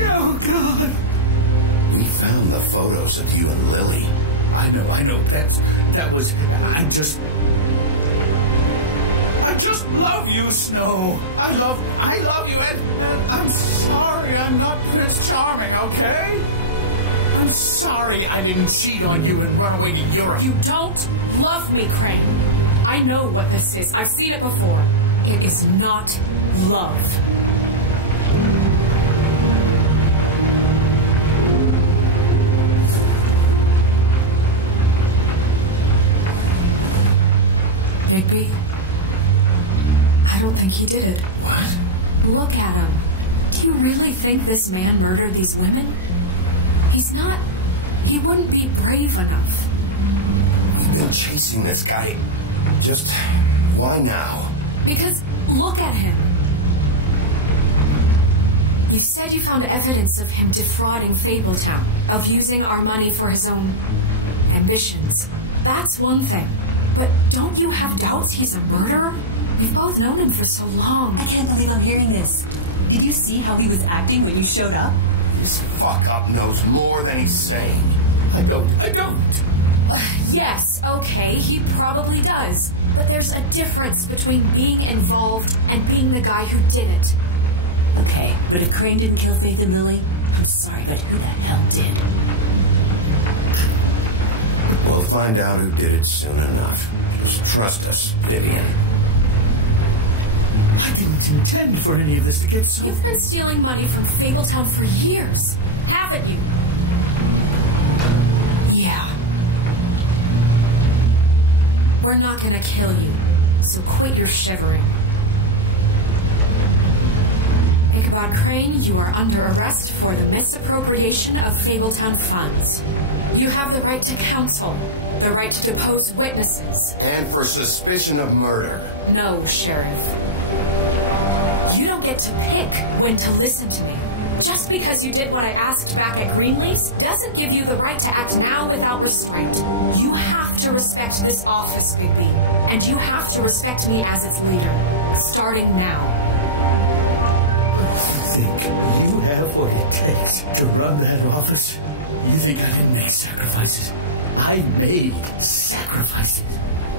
Oh, God. We found the photos of you and Lily. I know. That was... I just love you, Snow. I love you, and I'm sorry I'm not Prince Charming, okay? I'm sorry I didn't cheat on you and run away to Europe. You don't love me, Crane. I know what this is. I've seen it before. It is not love. Bigby, I don't think he did it. What? Look at him. Do you really think this man murdered these women? He's not... He wouldn't be brave enough. We've been chasing this guy. Just... why now? Because look at him. You said you found evidence of him defrauding Fabletown, of using our money for his own ambitions. That's one thing. But don't you have doubts he's a murderer? You've both known him for so long. I can't believe I'm hearing this. Did you see how he was acting when you showed up? This fuck-up knows more than he's saying. I don't. Yes, okay, he probably does. But there's a difference between being involved and being the guy who did it. Okay, but if Crane didn't kill Faith and Lily, I'm sorry, but who the hell did? We'll find out who did it soon enough. Just trust us, Vivian. I didn't intend for any of this to get so... You've been stealing money from Fabletown for years, haven't you? Yeah. We're not gonna kill you, so quit your shivering. Ichabod Crane, you are under arrest for the misappropriation of Fabletown funds. You have the right to counsel, the right to depose witnesses. And for suspicion of murder. No, Sheriff. You don't get to pick when to listen to me. Just because you did what I asked back at Greenleaf's doesn't give you the right to act now without restraint. You have to respect this office, Bigby. And you have to respect me as its leader. Starting now. You think you have what it takes to run that office? You think I didn't make sacrifices? I made sacrifices.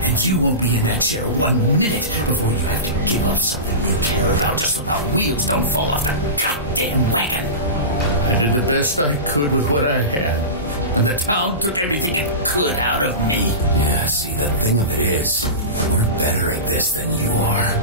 And you won't be in that chair 1 minute before you have to give up something you care about just so our wheels don't fall off the goddamn wagon. I did the best I could with what I had. and the town took everything it could out of me. Yeah, see, the thing of it is, we're better at this than you are.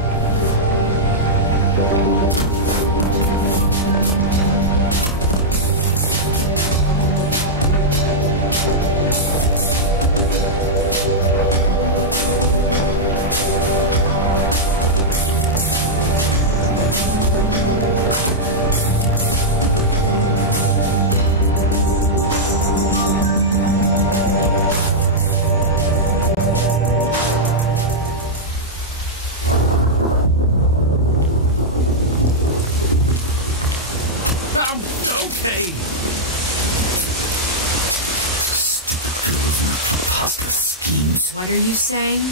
What are you saying?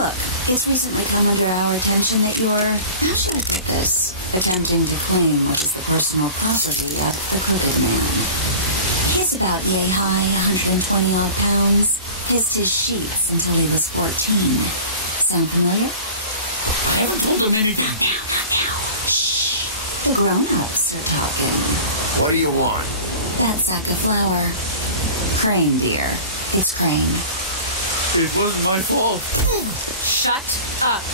Look, it's recently come under our attention that you're, how should I put this, attempting to claim what is the personal property of the Crooked Man. He's about yay high, 120-odd pounds, pissed his sheets until he was 14. Sound familiar? I haven't told him anything. Now. Shh. The grown-ups are talking. What do you want? That sack of flour. Crane, dear. It's Crane. It wasn't my fault. Shut up.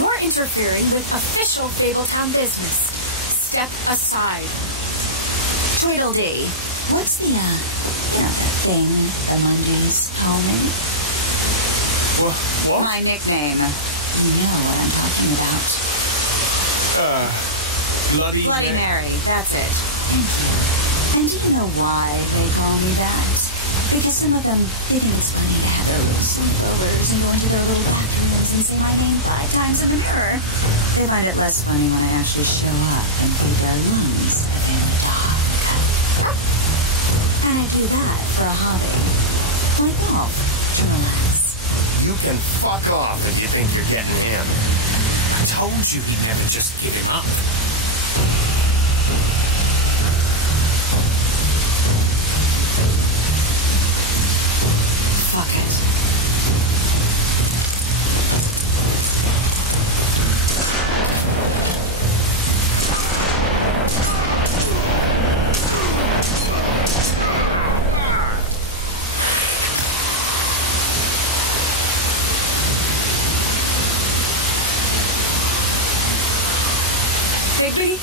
You're interfering with official Fabletown business. Step aside. Tweedledee. What's the, that thing the Mundies call me? What? My nickname. You know what I'm talking about. Bloody Mary. That's it. Thank you. And do you know why they call me that? Because some of them, they think it's funny to have their little sleepovers and go into their little bathrooms and say my name 5 times in the mirror. They find it less funny when I actually show up and feed their lungs to their dog. And I do that for a hobby. Like golf, to relax. You can fuck off if you think you're getting him. I told you he'd never just give him up. Fuck it. Bigby?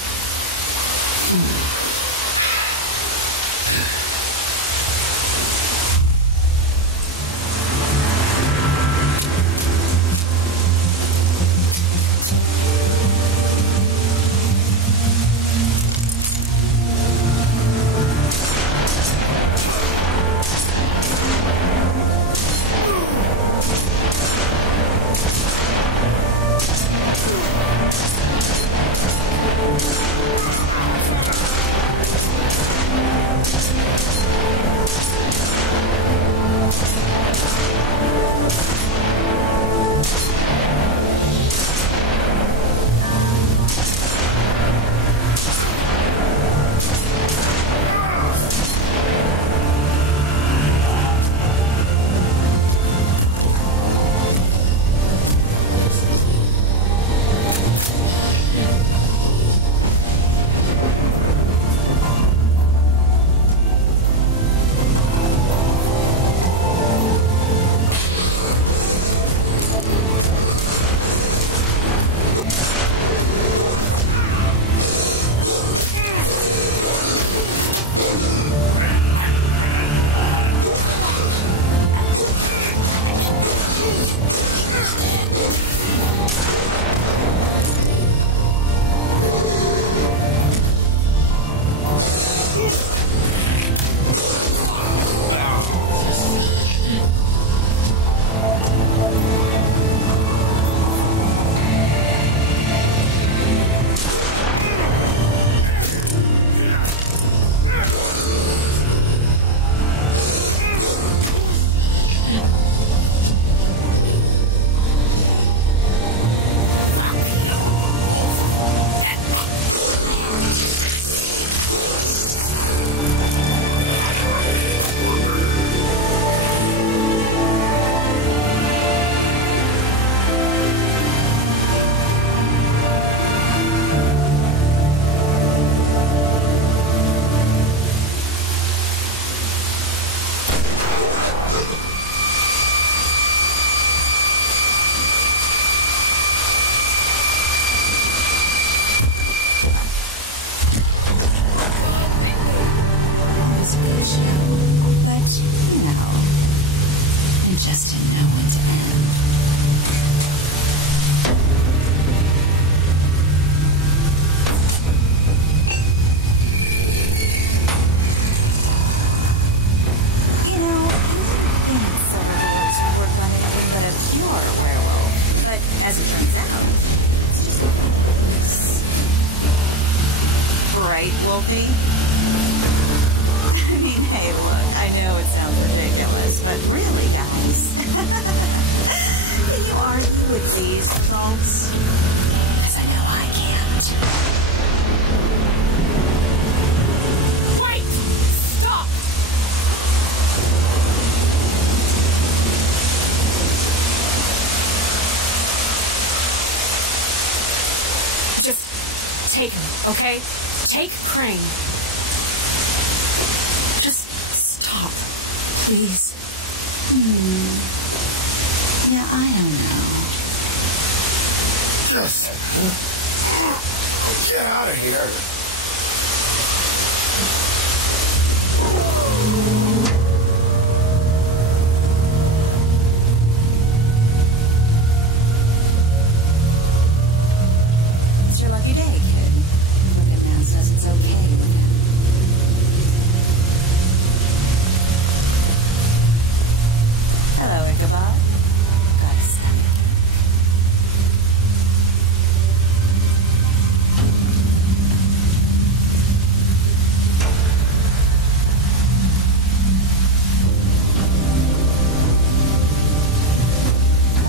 just didn't know when to end. You know, I didn't think silver bullets would work on anything but a pure werewolf. But as it turns out, it's just a weakness. Right, Wolfie? I mean, hey, look, I know it sounds ridiculous, but really, guys, can you argue with these results? Because I know I can't. Wait! Stop! Just take him, okay? Take Crane. Just stop, please. Yeah, I don't know. Just get out of here. It's your lucky day, kid. Crooked Man says it's okay with him. Hello, Ichabod. Got a stomach.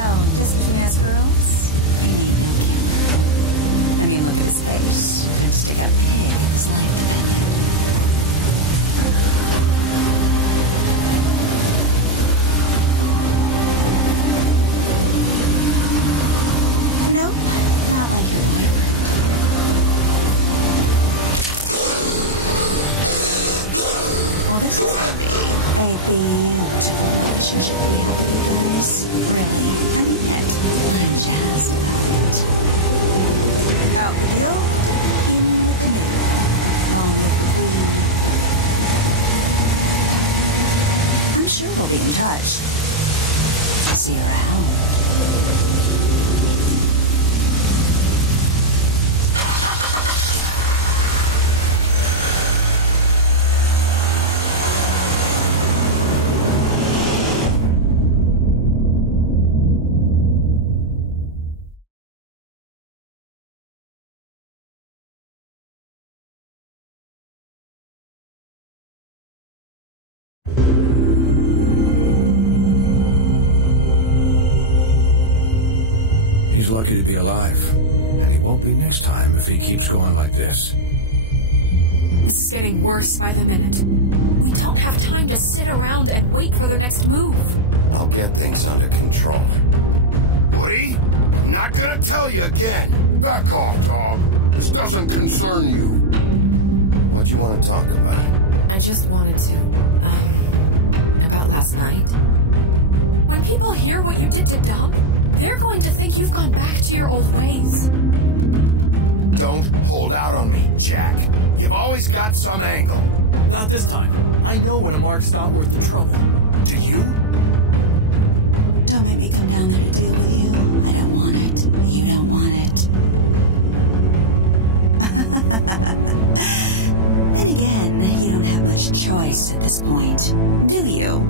Oh, this between us girls? He ain't no camera. I mean, look at his face. Could stick a pig in his life belly. Nope, not like your liver. Well, this is a beautiful relationship we have with this. Really, I mean it. I'm jazzed about it. Oh, you in the canoe. All with you. I'm sure we'll be in touch. See you around. He's lucky to be alive. And he won't be next time if he keeps going like this. This is getting worse by the minute. We don't have time to sit around and wait for their next move. I'll get things under control. Woody, I'm not gonna tell you again. Back off, dog. This doesn't concern you. What do you want to talk about? I just wanted to, about last night. When people hear what you did to Dom, they're going to think you've gone back to your old ways. Don't hold out on me, Jack. You've always got some angle. Not this time. I know when a mark's not worth the trouble. Do you? Don't make me come down there to deal with you. I don't want it. You don't want it. Then again, you don't have much choice at this point, do you?